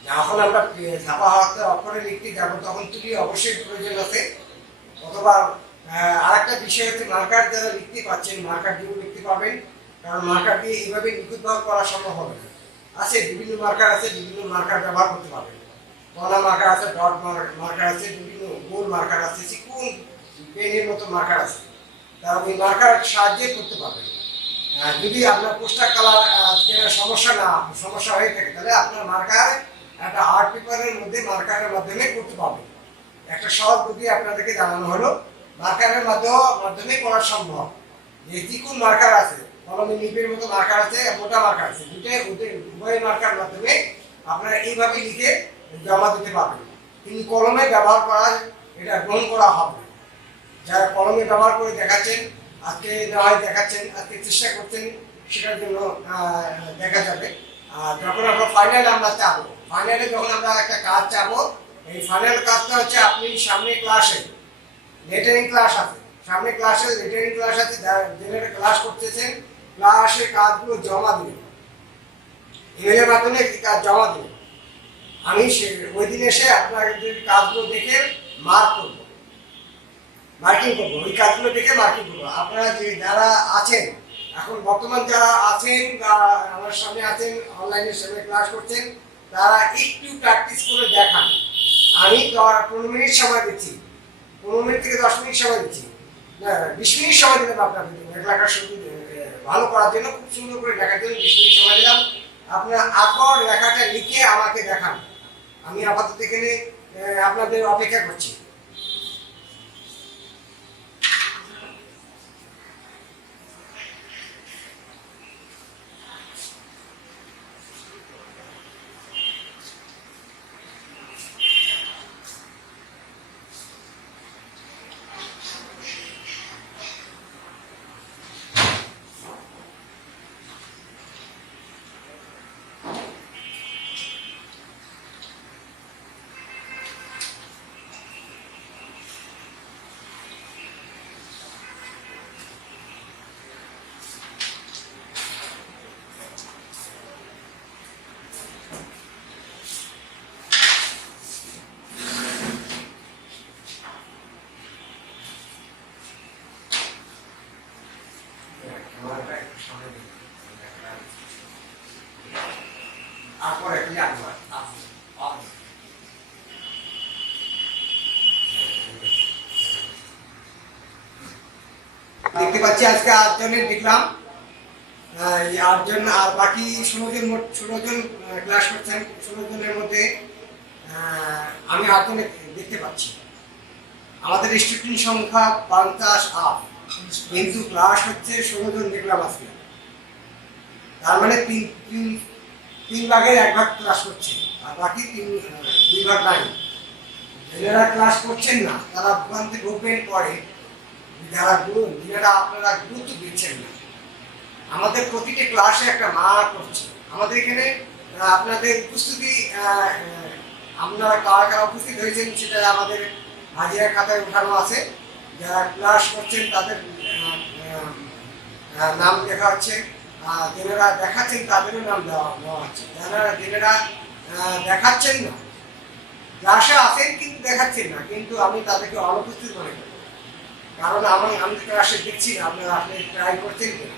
যখন আমরা ছাপা অক্ষরে লিখতে যাবো তখন তুলি অবশ্যই প্রয়োজন আছে। অথবা আরেকটা বিষয় হচ্ছে মার্কার যারা লিখতে পাচ্ছেন, মার্কার দিয়েও লিখতে পাবেন, কারণ মার্কার দিয়ে এইভাবে নিখুঁতভাবে করা সম্ভব হবে না। আছে বিভিন্ন মার্কার আছে, বিভিন্ন মার্কার ব্যবহার করতে পারবেন। কলা মার্কার আছে, ডট মার্কার আছে, বিভিন্ন গোল মার্কার আছে, কোন পেনের মতো মার্কার আছে। তারা ওই মার্কার সাহায্যে করতে পারবেন। যদি আপনার পোস্টার কালার সমস্যা হয়ে থাকে তাহলে আপনার মার্কার একটা আর্ট পেপারের মধ্যে মার্কারের মাধ্যমে করতে পারবেন। একটা সহজ বুদ্ধি আপনাদেরকে জানানো হলো, মার্কারের মাধ্যমে করা সম্ভব। যে চিকুন মার্কার আছে, কলমে নিপের মতো মার্কার আছে, মোটা মার্কার আছে, উভয় মার্কার মাধ্যমে আপনারা এইভাবে লিখে জমা দিতে পারবেন। কিন্তু কলমে ব্যবহার করা এটা গ্রহণ করা হবে। যারা কলমে ব্যবহার করে দেখাচ্ছেন, আজকে নয় দেখাচ্ছেন, আজকে চেষ্টা করছেন, সেটার জন্য দেখা যাবে। আর যখন আমরা ফাইনালে আমরা চাবো, ফাইনালে যখন আমরা একটা কাজ চাবো, এই ফাইনাল কাজটা হচ্ছে আপনি সামনে ক্লাসে লেটারিং ক্লাস আছে, সামনে ক্লাসে লেটারিং ক্লাস আছে, যেটা ক্লাস করতেছেন ক্লাসের কাজগুলো জমা দিবেন, ইমেলের মাধ্যমে কাজ জমা দিবেন। আমি ওই দিন এসে আপনাদের কাজগুলো দেখে মার্কিং করবো, ওই কাজগুলো দেখে মার্কিং করবো। আপনারা যারা আছেন এখন বর্তমান যারা আছেন বা আমার সামনে আছেন, অনলাইনে সামনে ক্লাস করছেন, তারা একটু প্র্যাকটিস করে দেখান। আমি 15 মিনিট সময় দিচ্ছি, 15 মিনিট থেকে 10 মিনিট সময় দিচ্ছি, না 20 মিনিট সময় দিলাম আপনাদের লেখার ভালো করার জন্য, খুব সুন্দর করে লেখার জন্য 20 মিনিট সময় দিলাম। আপনারা আকর লেখাটা লিখে আমাকে দেখান। আমি আপাতত এখানে আপনাদের অপেক্ষা করছি। দেখতে পাচ্ছি আজকে 8 জনের দেখলাম, 8 জন, আর বাকি 16 জন, মোট 16 জন ক্লাস করছেন। 16 জনের মধ্যে আমি 8 জনের দেখতে পাচ্ছি। আমাদের স্টুডেন্ট সংখ্যা 50 আপ, কিন্তু ক্লাস হচ্ছে 16 জন দেখলাম আজকে। তার মানে তিন ভাগের 1 ভাগ ক্লাস করছে, আর বাকি 2 ভাগ নাই। যারা ক্লাস করছেন না তারা ভ্রান্তি ভোগবেন পরে, যারা আপনারা গুরুত্ব দিচ্ছেন না। আমাদের প্রতিটি ক্লাসে একটা মানা করছে। আমাদের এখানে আপনাদের উপস্থিতি, আপনারা কারা কারা উপস্থিত হয়েছেন সেটা আমাদের হাজিরা খাতায় ওঠানো আছে। যারা ক্লাস করছেন তাদের নাম লেখা হচ্ছে, যারা দেখাচ্ছেন তাদেরও নাম দেওয়া হচ্ছে। যারা দেখাচ্ছেন না, ক্লাসে আছেন কিন্তু দেখাচ্ছেন না, কিন্তু আমি তাদেরকে অনুপস্থিত মনে করি। কারণ আমি ক্লাসে দেখছি না, আপনি ট্রাই করছেন কিনা।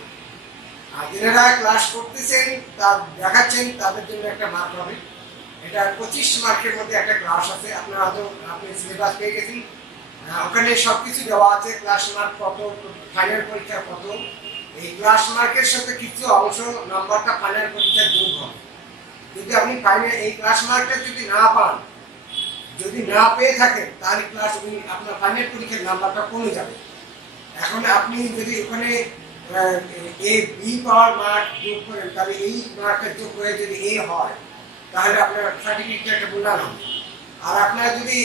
আর যারা ক্লাস করতেছেন তা দেখাচ্ছেন তাদের জন্য একটা মার্ক হবে। এটা 25 মার্কের মধ্যে একটা ক্লাস আছে। আপনি সিলেবাস পেয়ে গেছেন, ওখানে সবকিছু দেওয়া আছে। ক্লাস মার্ক কত, ফাইনাল পরীক্ষা কত, এই ক্লাস মার্কের সাথে কিছু অংশ নাম্বারটা ফাইনাল পরীক্ষার যোগ হবে। যদি আপনি এই ক্লাস মার্কটা যদি না পান, যদি না পেয়ে থাকেন, তাহলে আপনার ফাইনাল পরীক্ষার নাম্বারটা কমে যাবে। এখন আপনি যদি ওখানে বি পাওয়ার মার্ক যোগ করেন, তাহলে এই মার্কের যোগ করে যদি এ হয়, তাহলে আপনার সার্টিফিকেটটা একটা মূল্যায়ন হবে। আর আপনারা যদি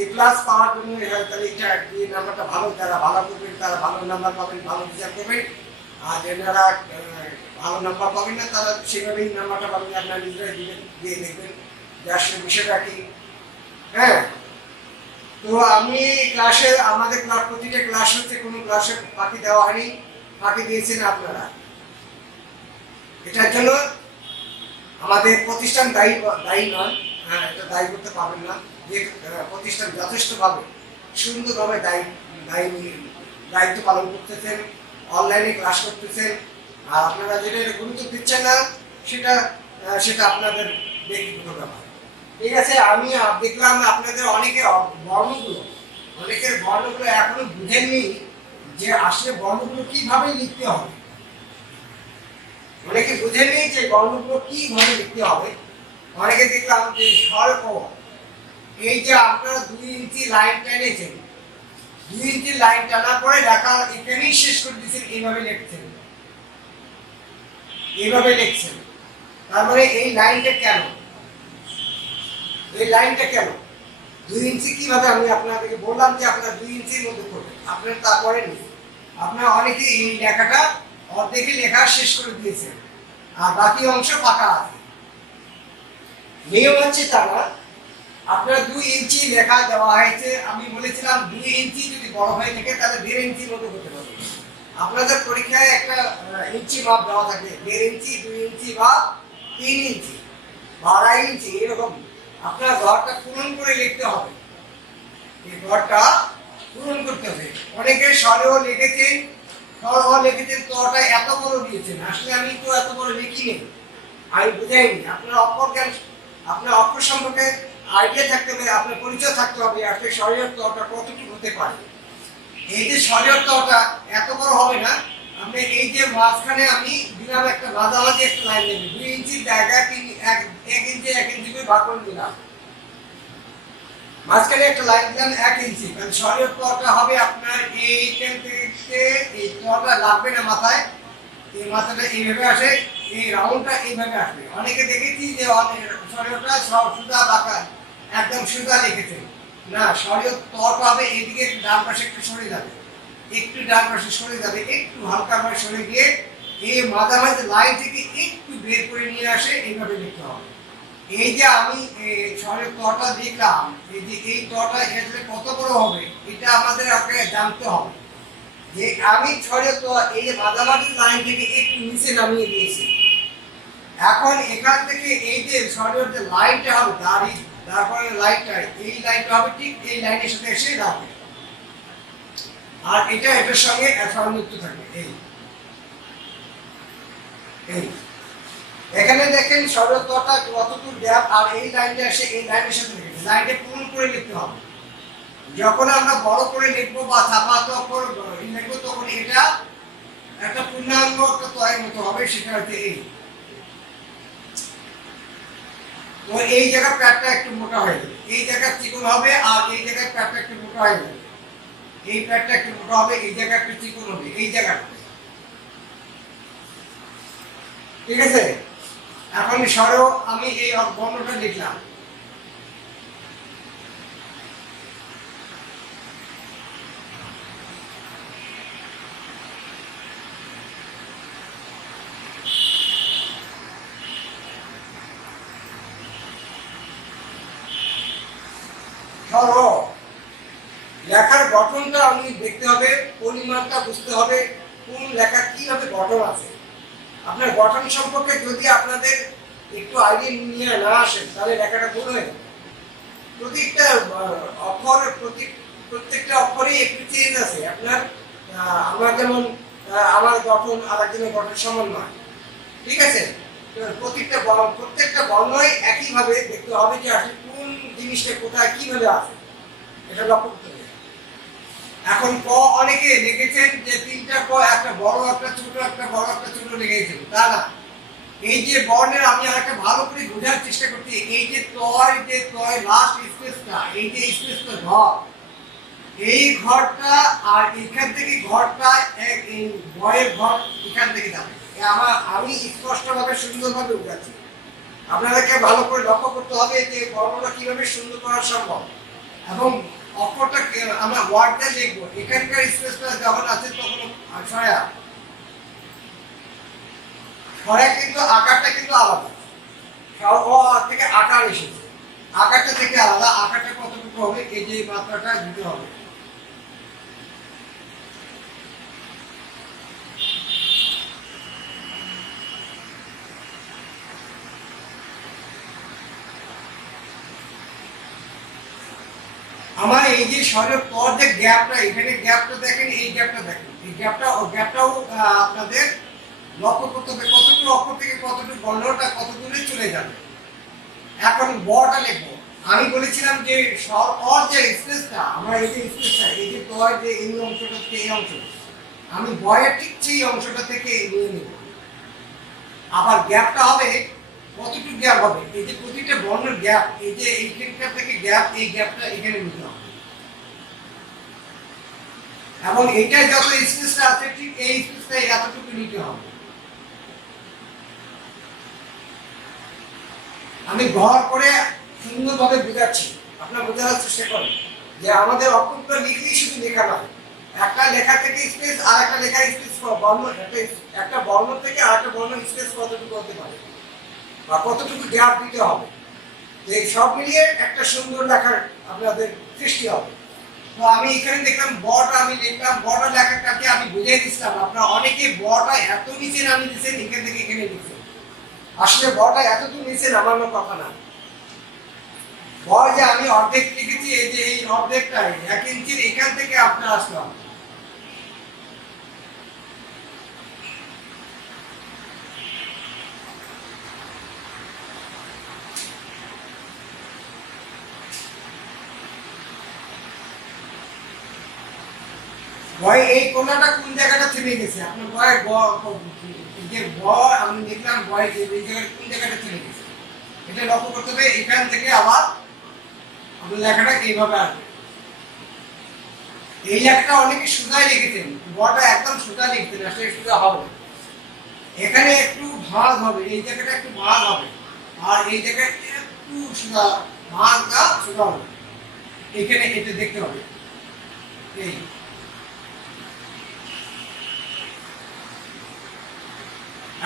এ প্লাস পাওয়ার জন্য হয়, তাহলে এটা এই নাম্বারটা ভালো, যারা ভালো করবেন তারা ভালো নাম্বার পাবেন, ভালো রেজাল্ট করবেন। আর যারা ভালো নাম্বার পাবেন না, তারা সেভাবেই নাম্বারটা পাবেন। আপনারা নিজেরাই দিয়ে দেখবেন যে আসলে বিষয়টা কি। হ্যাঁ, তো আমি ক্লাসে, আমাদের প্রতিটা ক্লাস হচ্ছে, কোনো ক্লাসে ফাঁকি দেওয়া হয়নি, ফাঁকি দিয়েছেন আপনারা। এটার জন্য আমাদের প্রতিষ্ঠান দায়ী নয়, এটা দায়ী করতে পারবেন না। যে প্রতিষ্ঠান যথেষ্টভাবে সুন্দরভাবে দায়িত্ব পালন করতেছেন, অনলাইনে ক্লাস করতেছেন, আর আপনারা যেটা গুরুত্ব দিচ্ছেন না, সেটা আপনাদের ব্যক্তিগত ব্যাপার। ঠিক আছে, আমি দেখলাম আপনাদের অনেকের বর্ণগুলো এখনো বুঝেননি যে আসলে বর্ণগুলো কিভাবে লিখতে হবে। অনেকে বুঝেনি যে বর্ণগুলো কিভাবে লিখতে হবে। অনেকে দেখলাম যে স্বর ও, এই যে আপনারা 2 ইঞ্চি লাইন টেনেছেন, 2 ইঞ্চি লাইন টানার পরে লেখা এখানেই শেষ করে দিয়েছেন, এইভাবে লিখছেন, এইভাবে লিখছেন। তার মানে এই লাইনটা কেন, এই লাইনটা কেন 2 ইঞ্চি কিভাবে, আমি আপনাদেরকে বললাম যে আপনারা 2 ইঞ্চির মধ্যে করবেন, আপনারা তা করেননি। আপনারা অনেকে এই লেখাটা অর্ধেকে লেখা শেষ করে দিয়েছেন আর বাকি অংশ ফাঁকা আছে। নিয়ম হচ্ছে তারা আপনার 2 ইঞ্চি লেখা দেওয়া হয়েছে, আমি বলেছিলাম 2 ইঞ্চি যদি বড় হয়ে থাকে তাহলে 1.5 ইঞ্চির মতো করতে পারবে। আপনাদের পরীক্ষায় একটা ইঞ্চি মাপ দেওয়া থাকে, 1.5 ইঞ্চি, 2 ইঞ্চি বা 3 ইঞ্চি বা 2.5 ইঞ্চি, এরকম আপনার ঘরটা পূরণ করে লিখতে হবে। এই ঘরটা পূরণ করতে হবে। অনেকে স্বরেও লিখেছেন, স্বরও লিখেছেন, তটা এত বড় দিয়েছেন, আসলে আমি তো এত বড় লিখিনি, আমি বুঝাইনি। আপনার অক্ষর জ্ঞান, আপনার অক্ষর সম্পর্কে আইডিয়া থাকতে হবে, আপনার পরিচয় থাকতে হবে আসলে স্বরের তটা কতটুকু হতে পারে। এই যে স্বরের তটা এত বড় হবে না, আপনি এই যে মাঝখানে আমি দিলাম একটা মাঝামাঝি একটা লাইন নেবেন, 2 ইঞ্চির জায়গায় 1 ইঞ্চি 1 ইঞ্চি করে ভাগ করে দিলাম, মাঝখানে একটা লাইন দিলাম 1 ইঞ্চি, কারণ স্বরের তটা হবে আপনার এইখান থেকে, এই তটা লাগবে না মাথায়, এই মাথাটা এইভাবে আসে, এই রাউন্ডটা এইভাবে আসবে। অনেকে দেখেছি যে স্বরেরটা সব সুদা বাঁকা একদম সুদা লিখেছে, না, স্বরের তটা হবে এদিকে ডান পাশে একটু সরে যাবে, একটু ডান পাশে সরে যাবে, একটু হালকা ভাবে সরে গিয়ে এই মাঝামাঝি লাইন থেকে একটু বের করে নিয়ে আসে, এইভাবে লিখতে হবে। এই যে আমি স্বরের তটা লিখলাম, এই যে এই তটা এখানে কত বড় হবে এটা আমাদের আগে জানতে হবে। যে আমি স্বরের তো এই যে মাঝামাঝি লাইন থেকে একটু নিচে নামিয়ে দিয়েছি, এখন এখান থেকে এই যে স্বরের যে লাইনটা হবে দাড়ি, তারপরে লাইনটা, এই লাইনটা হবে ঠিক এই লাইনের সাথে এসে দাঁড়াবে, আর এটা এটার সঙ্গে সংযুক্ত থাকবে। এই এখানে দেখেন স্বরের তটা কতটুকু গ্যাপ, আর এই লাইনটা এসে এই লাইনের সাথে লিখবে, লাইনটা পূরণ করে লিখতে হবে। যখন আমরা বড় করে লিখবো বা ছাপাতে অক্ষর লিখবো তখন এটা একটা পূর্ণাঙ্গ একটা তয়ের মতো হবে, সেটা হচ্ছে এই। তো এই জায়গা প্যাডটা একটু মোটা হয়ে যাবে, এই জায়গা চিকন হবে, আর এই জায়গায় প্যাডটা একটু মোটা হয়ে যাবে, এই প্যাডটা একটু মোটা হবে, এই জায়গা একটু চিকন হবে, এই জায়গাটা, ঠিক আছে। এখন স্বরেও আমি এই বর্ণটা লিখলাম, লেখার গঠনটা আমি দেখতে হবে, পরিমাণটা বুঝতে হবে, কোন লেখা কিভাবে গঠন আছে। আপনার গঠন সম্পর্কে যদি আপনাদের একটু আইডিয়া নিয়ে না আসেন তাহলে লেখাটা ভুল হয়ে যাবে। প্রত্যেকটা অক্ষর, প্রত্যেকটা অক্ষরেই একটু চেঞ্জ আছে। আপনার আমার যেমন আমার গঠন আর একজনের গঠন সমান নয়, ঠিক আছে। প্রত্যেকটা বর্ণই একইভাবে দেখতে হবে যে আসলে কোন জিনিসটা কোথায় কিভাবে আছে, এটা লক্ষ্য করতে হবে। এখন ক অনেকে লিখেছেন যে 3টা ক, একটা বড় একটা ছোট, একটা বড় একটা ছোট লিখেছেন, তা না। এই যে বর্ণের আমি আরেকটা ভালো করে বোঝার চেষ্টা করছি, এই যে তয় লাস্ট স্পেসটা, এই যে স্পেসটা ঘর, এই ঘরটা আর এখান থেকে ঘরটা এই বয়ের ঘর এখান থেকে যাবে। আমি স্পষ্টভাবে সুন্দরভাবে বোঝাচ্ছি, আপনাদেরকে ভালো করে লক্ষ্য করতে হবে যে বর্ণটা কিভাবে সুন্দর করা সম্ভব। এবং অক্ষরটা আমরা ওয়ার্ডটা লিখবো, এখানকার স্পেসটা যখন আছে তখন ছয়া কিন্তু আকারটা কিন্তু আলাদা, থেকে আকার এসেছে, আকারটা থেকে আলাদা, আকারটা কতটুকু হবে এই যে মাত্রাটা দিতে হবে। আমার এই যে স্বরের পর যে গ্যাপটা, এখানে গ্যাপটা দেখেন, এই গ্যাপটা দেখেন, এই গ্যাপটাও আপনাদের লক্ষ্য করতে হবে, কতটুকু অক্ষর থেকে কতটুকু বর্ণটা কত দূরে চলে যাবে। এখন বটা লিখবো, আমি বলেছিলাম যে স্বর অর যে স্পেসটা, আমরা এই যে স্পেসটা, এই যে তয় যে এই অংশটা থেকে এই অংশ, আমি বয়ের ঠিক সেই অংশটা থেকে নিয়ে নেব। আবার গ্যাপটা হবে কতটুকু গ্যাপ হবে, এই যে প্রতিটা বর্ণের গ্যাপ, এই যে এইখানটা থেকে গ্যাপ, এই গ্যাপটা এখানে নিতে হবে এবং এইটা যত স্পেসটা আছে ঠিক এই স্পেসটা এতটুকু নিতে হবে। আমি ঘর করে সুন্দরভাবে বোঝাচ্ছি, আপনারা বোঝার চেষ্টা করেন যে আমাদের অক্ষরটা লিখলেই শুধু লেখা নয়, একটা লেখা থেকে স্পেস আর একটা লেখা স্পেস বর্ণ, একটা বর্ণ থেকে আর একটা বর্ণ স্পেস কতটুকু হতে পারে বা কতটুকু গ্যাপ দিতে হবে, এই সব মিলিয়ে একটা সুন্দর লেখার আপনাদের সৃষ্টি হবে। তো আমি এখানে দেখলাম বটা, আমি লিখলাম বটা লেখাটাকে আমি বুঝিয়ে দিচ্ছিলাম। আপনারা অনেকে বটা এত নিচে নামি দিচ্ছেন, এখান থেকে এখানে লিখছেন, আসলে বটা এতটুকু নিচে নামানো কথা না। যে আমি অর্ধেক লিখেছি, এই যে এই অর্ধেকটাই 1 ইঞ্চির এখান থেকে আপনার আসলাম। ভয় এই কোণাটা কোন জায়গাটা থেমে গেছে, আপনার ভয় যে আমি দেখলাম ভয় যে এই জায়গাটা কোন জায়গাটা থেমে গেছে, এটা লক্ষ্য করতে হবে। এখান থেকে আবার আপনার লেখাটা এইভাবে আসবে। এই লেখাটা অনেকে সোজাই লিখেছেন, বটা একদম সোজা লিখতেন, আসলে সোজা হবে না। এখানে একটু ভাঁজ হবে, এই জায়গাটা একটু ভাঁজ হবে, আর এই জায়গায় একটু সোজা ভাঁজটা সোজা হবে। এখানে এটা দেখতে হবে। এই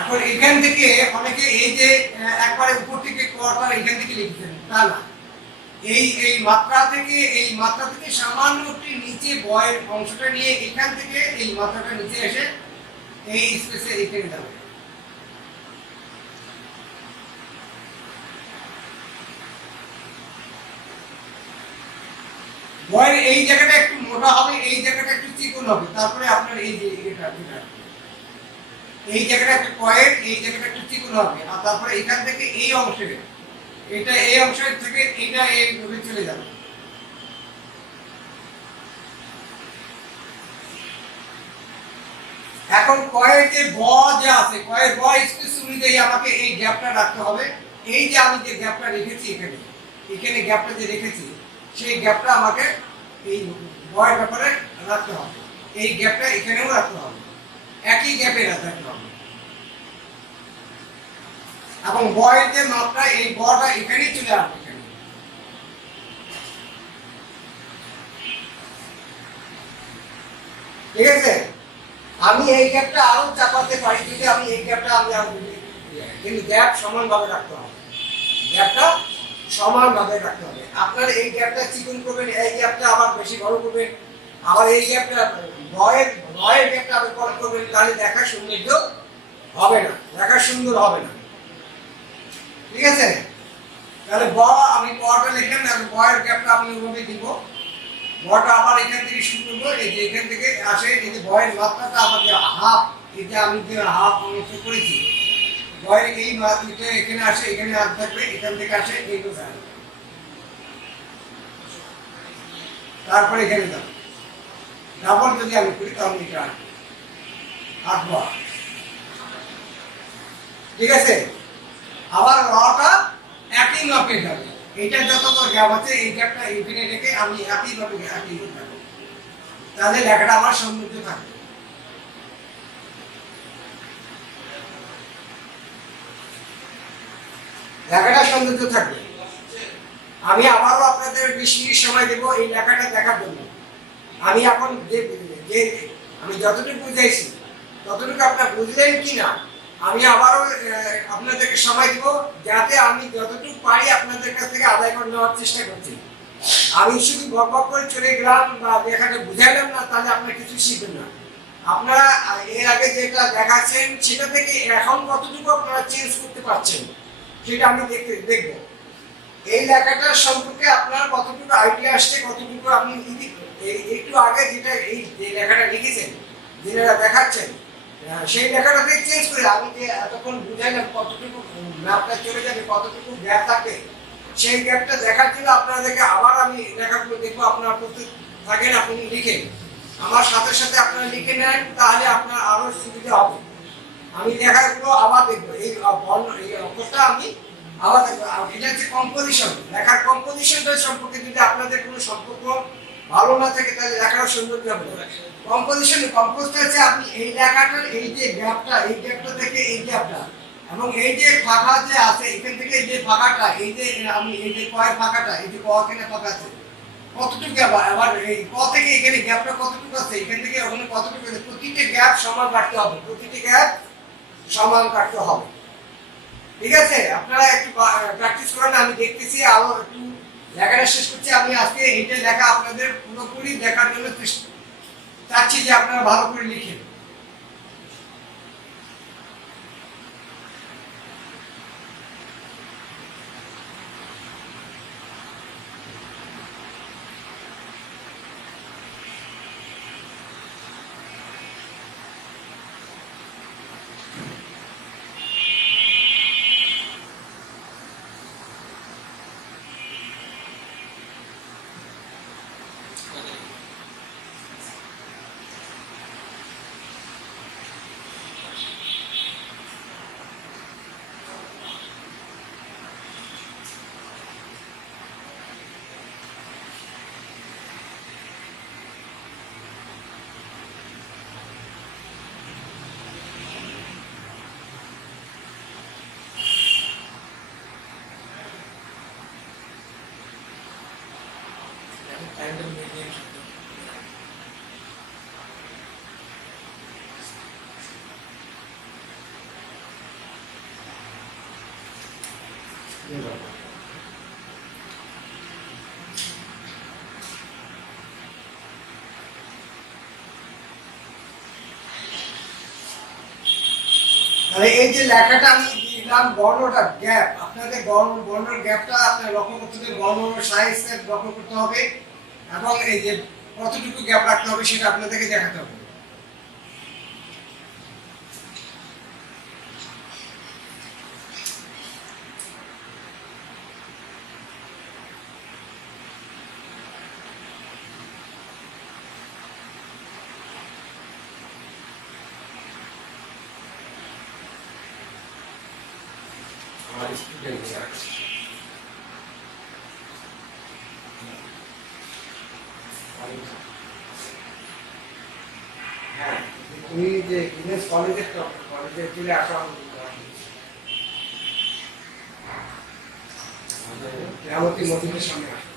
এখন এখান থেকে অনেকে এই যে একবারে উপর থেকে কোয়ার্টার এখান থেকে লিখতেন, তা না, এই মাত্রা থেকে সামান্য একটু নিচে বয়ের অংশটা নিয়ে এখান থেকে এই মাত্রাটা নিচে এসে এই স্পেসে এখানে যাবে। বয়ের এই জায়গাটা একটু মোটা হবে, এই জায়গাটা একটু চিকন হবে, তারপরে আপনার এই যে এটা এই জায়গাটা একটা পয়েন্ট, এই জায়গাটা একটু চিকন হবে, আর তারপরে এখান থেকে এই অংশে এটা এই অংশের থেকে এটা এইভাবে চলে যাবে। এখন কয়ের যে ব যে আছে, কয়ের ব স্পেস অনুযায়ী আমাকে এই গ্যাপটা রাখতে হবে। এই যে আমি যে গ্যাপটা রেখেছি এখানে, এখানে গ্যাপটা যে রেখেছি, সেই গ্যাপটা আমাকে এই বয়ের ব্যাপারে রাখতে হবে। এই গ্যাপটা এখানেও রাখতে হবে, একই গ্যাপে রাখতে হবে। এবং বয়ের যে মাপটা, এই বটা এখানেই চলে আসবে। ঠিক আছে, আমি এই গ্যাপটা আরো চাপাতে পারি, যদি আমি এই গ্যাপটা কিন্তু গ্যাপ সমানভাবে রাখতে হবে, গ্যাপটা সমানভাবে রাখতে হবে। আপনার এই গ্যাপটা চিকন করবেন, এই গ্যাপটা আবার বেশি বড় করবেন, আবার এই গ্যাপটা বয়ের গ্যাপটা আবার কম করবেন, তাহলে দেখা সৌন্দর্য হবে না, দেখা সুন্দর হবে না। ঠিক আছে, তাহলে আমি বটা লিখলাম, তাহলে বয়ের গ্যাপটা আমি ওইভাবে দিব। বটা আবার এখান থেকে শুরু করবো, এই যে এখান থেকে আসে, এই যে বয়ের মাত্রাটা আমাকে হাফ, এটা আমি যে হাফ অংশ করেছি, বয়ের এই মাত্রাটা এখানে আসে, এখানে হাত থাকবে, এখান থেকে আসে এই কোথায়, তারপরে এখানে যাবো। ডাবল যদি আমি করি তাহলে এটা আঁকবো। ঠিক আছে, আবার রটা একই মাপে যাবে, এটা যত গ্যাপ আছে এই গ্যাপটা এখানে রেখে আমি একই ভাবে একই রাখবো, তাহলে লেখাটা আমার সৌন্দর্য থাকবে। লেখাটা সৌন্দর্য থাকবে। আমি আবারও আপনাদের 20 মিনিট সময় দেবো এই লেখাটা দেখার জন্য। আমি এখন যে আমি যতটুকু বুঝাইছি ততটুকু আপনারা বুঝলেন কি না, আমি আবারও আপনাদেরকে সময় দিব, যাতে আমি যতটুকু পারি আপনাদের কাছ থেকে আদায় করে নেওয়ার চেষ্টা করছি। আমি শুধু বক করে চলে গেলাম বা লেখাটা বুঝাইলাম না, তাহলে আপনারা কিছু শিখবেন না। আপনারা এর আগে যেটা দেখাচ্ছেন সেটা থেকে এখন কতটুকু আপনারা চেঞ্জ করতে পারছেন সেটা আমি দেখবো। এই লেখাটার সম্পর্কে আপনার কতটুকু আইডিয়া আসছে, কতটুকু আপনি একটু আগে যেটা এই যে লেখাটা লিখেছেন, যেটা দেখাচ্ছেন, সেই লেখাটাকে চেঞ্জ করে আমি যে এতক্ষণ বুঝাইলাম কতটুকু ম্যাপটা চলে যাবে, কতটুকু গ্যাপ থাকে, সেই গ্যাপটা দেখার জন্য আপনাদেরকে আবার আমি লেখাগুলো দেখবো। আপনারা করতে থাকেন, আপনি লিখেন, আমার সাথে সাথে আপনারা লিখে নেন, তাহলে আপনার আরো সুবিধা হবে। আমি লেখাগুলো আবার দেখবো, এই বর্ণ এই অক্ষরটা আমি আবার দেখবো। এটা হচ্ছে কম্পোজিশন, লেখার কম্পোজিশনটা সম্পর্কে যদি আপনাদের কোনো সম্পর্ক ভালো না থাকে তাহলে লেখাটা সুন্দর হবে না। কম্পোজটা হচ্ছে আপনি এই লেখাটার এই যে গ্যাপটা, এই গ্যাপটা থেকে এই গ্যাপটা এবং এই যে ফাঁকা যে আছে এখান থেকে এই যে ফাঁকাটা, এই যে আমি এই যে কয়ের ফাঁকাটা, এই যে ক এখানে ফাঁকা আছে কতটুকু গ্যাপ, আবার এই ক থেকে এখানে গ্যাপটা কতটুকু আছে, এখান থেকে ওখানে কতটুকু আছে, প্রতিটা গ্যাপ সমান রাখতে হবে, প্রতিটা গ্যাপ সমান রাখতে হবে। ঠিক আছে, আপনারা একটু প্র্যাকটিস করেন। আমি দেখতেছি আরো একটু লেখাটা শেষ করছি। আমি আজকে এইটা লেখা আপনাদের পুরোপুরি দেখার জন্য চাচ্ছি যে আপনারা ভালো করে লিখেন। তাহলে এই যে লেখাটা আমি দিলাম বর্ণটা গ্যাপ, আপনাদের বর্ণের গ্যাপটা আপনার লক্ষ্য করতে হবে, বর্ণের সাইজ লক্ষ্য করতে হবে এবং এই যে কতটুকু গ্যাপ রাখতে হবে সেটা আপনাদেরকে দেখাতে হবে। হ্যাঁ, তুমি যে ইংরেজ কলেজে চলে আসা গ্রামতী মন্দিরের সামনে আসো।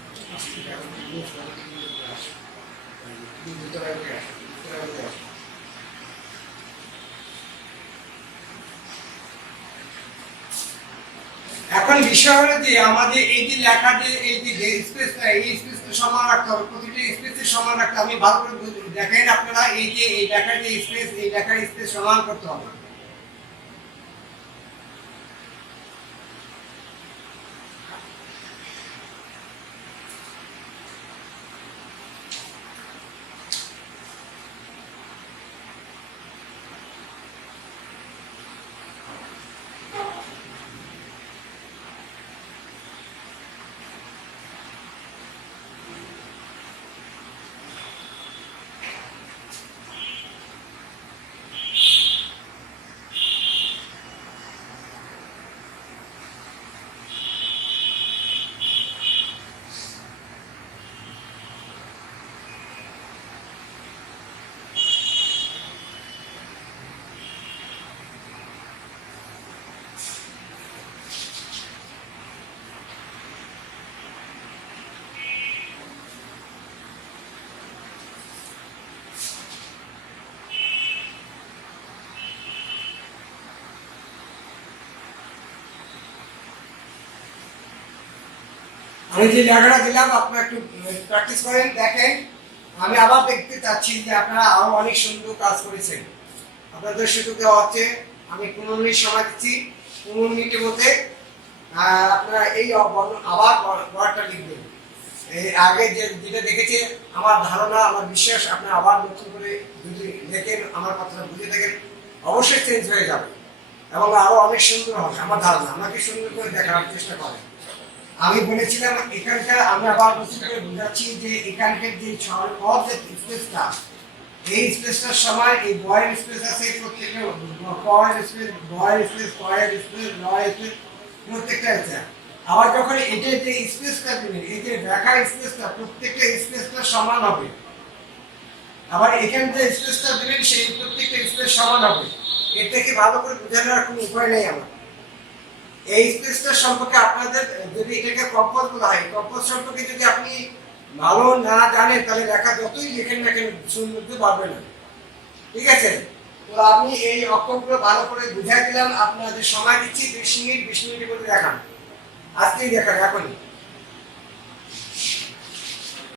এখন বিষয় হলো যে আমাদের এই যে লেখা যে এই যে স্পেসটা, এই স্পেসটা সমান রাখতে হবে, প্রতিটা স্পেসের সমান রাখতে হবে। আমি ভালো করে দেখেন আপনারা, এই যে এই লেখার যে স্পেস, এই লেখার স্পেস সমান করতে হবে। আমি যে লেখাটা দিলাম আপনারা একটু প্র্যাকটিস করেন, দেখেন। আমি আবার দেখতে চাচ্ছি যে আপনারা আরো অনেক সুন্দর কাজ করেছেন। আপনাদের সুযোগ দেওয়া হচ্ছে, আমি 15 মিনিট সময় দিচ্ছি। 15 মিনিটের মধ্যে আপনারা এই আবার ওয়ার্ডটা লিখবেন। এই আগে যেটা দেখেছে আমার ধারণা, আমার বিশ্বাস আপনারা আবার নতুন করে যদি দেখেন, আমার কথাটা বুঝে থাকেন, অবশ্যই চেঞ্জ হয়ে যাবে এবং আরো অনেক সুন্দর হবে আমার ধারণা। আমাকে সুন্দর করে দেখার চেষ্টা করেন। আমি বলেছিলাম এখানকার, আমি আবার নতুন করে বোঝাচ্ছি যে এখানকার যে স্পেসটা, এই স্পেসটার সময় এই বয়ের স্পেস আছে প্রত্যেকটা কয়ের স্পেস, বয়ের স্পেস, কয়ের স্পেস, লয়ের স্পেস প্রত্যেকটা আছে। আবার যখন এটা যে স্পেসটা দিবেন, এই যে রেখা স্পেসটা প্রত্যেকটা স্পেসটা সমান হবে। আবার এখানে যে স্পেসটা দিবেন সেই প্রত্যেকটা স্পেস সমান হবে। এর থেকে ভালো করে বোঝানোর কোনো উপায় নেই আমার। এই স্পেসটা সম্পর্কে আপনাদের যদি এটাকে কম্পোজ বলা হয়, কম্পোজ সম্পর্কে যদি আপনি ভালো না জানেন তাহলে লেখা যতই লেখেন না কেন সুন্দর পারবে না। ঠিক আছে, তো আমি এই অক্ষরগুলো ভালো করে বুঝাই দিলাম। আপনাদের সময় দিচ্ছি 20 মিনিটের মধ্যে দেখান। আজকেই দেখান এখনই।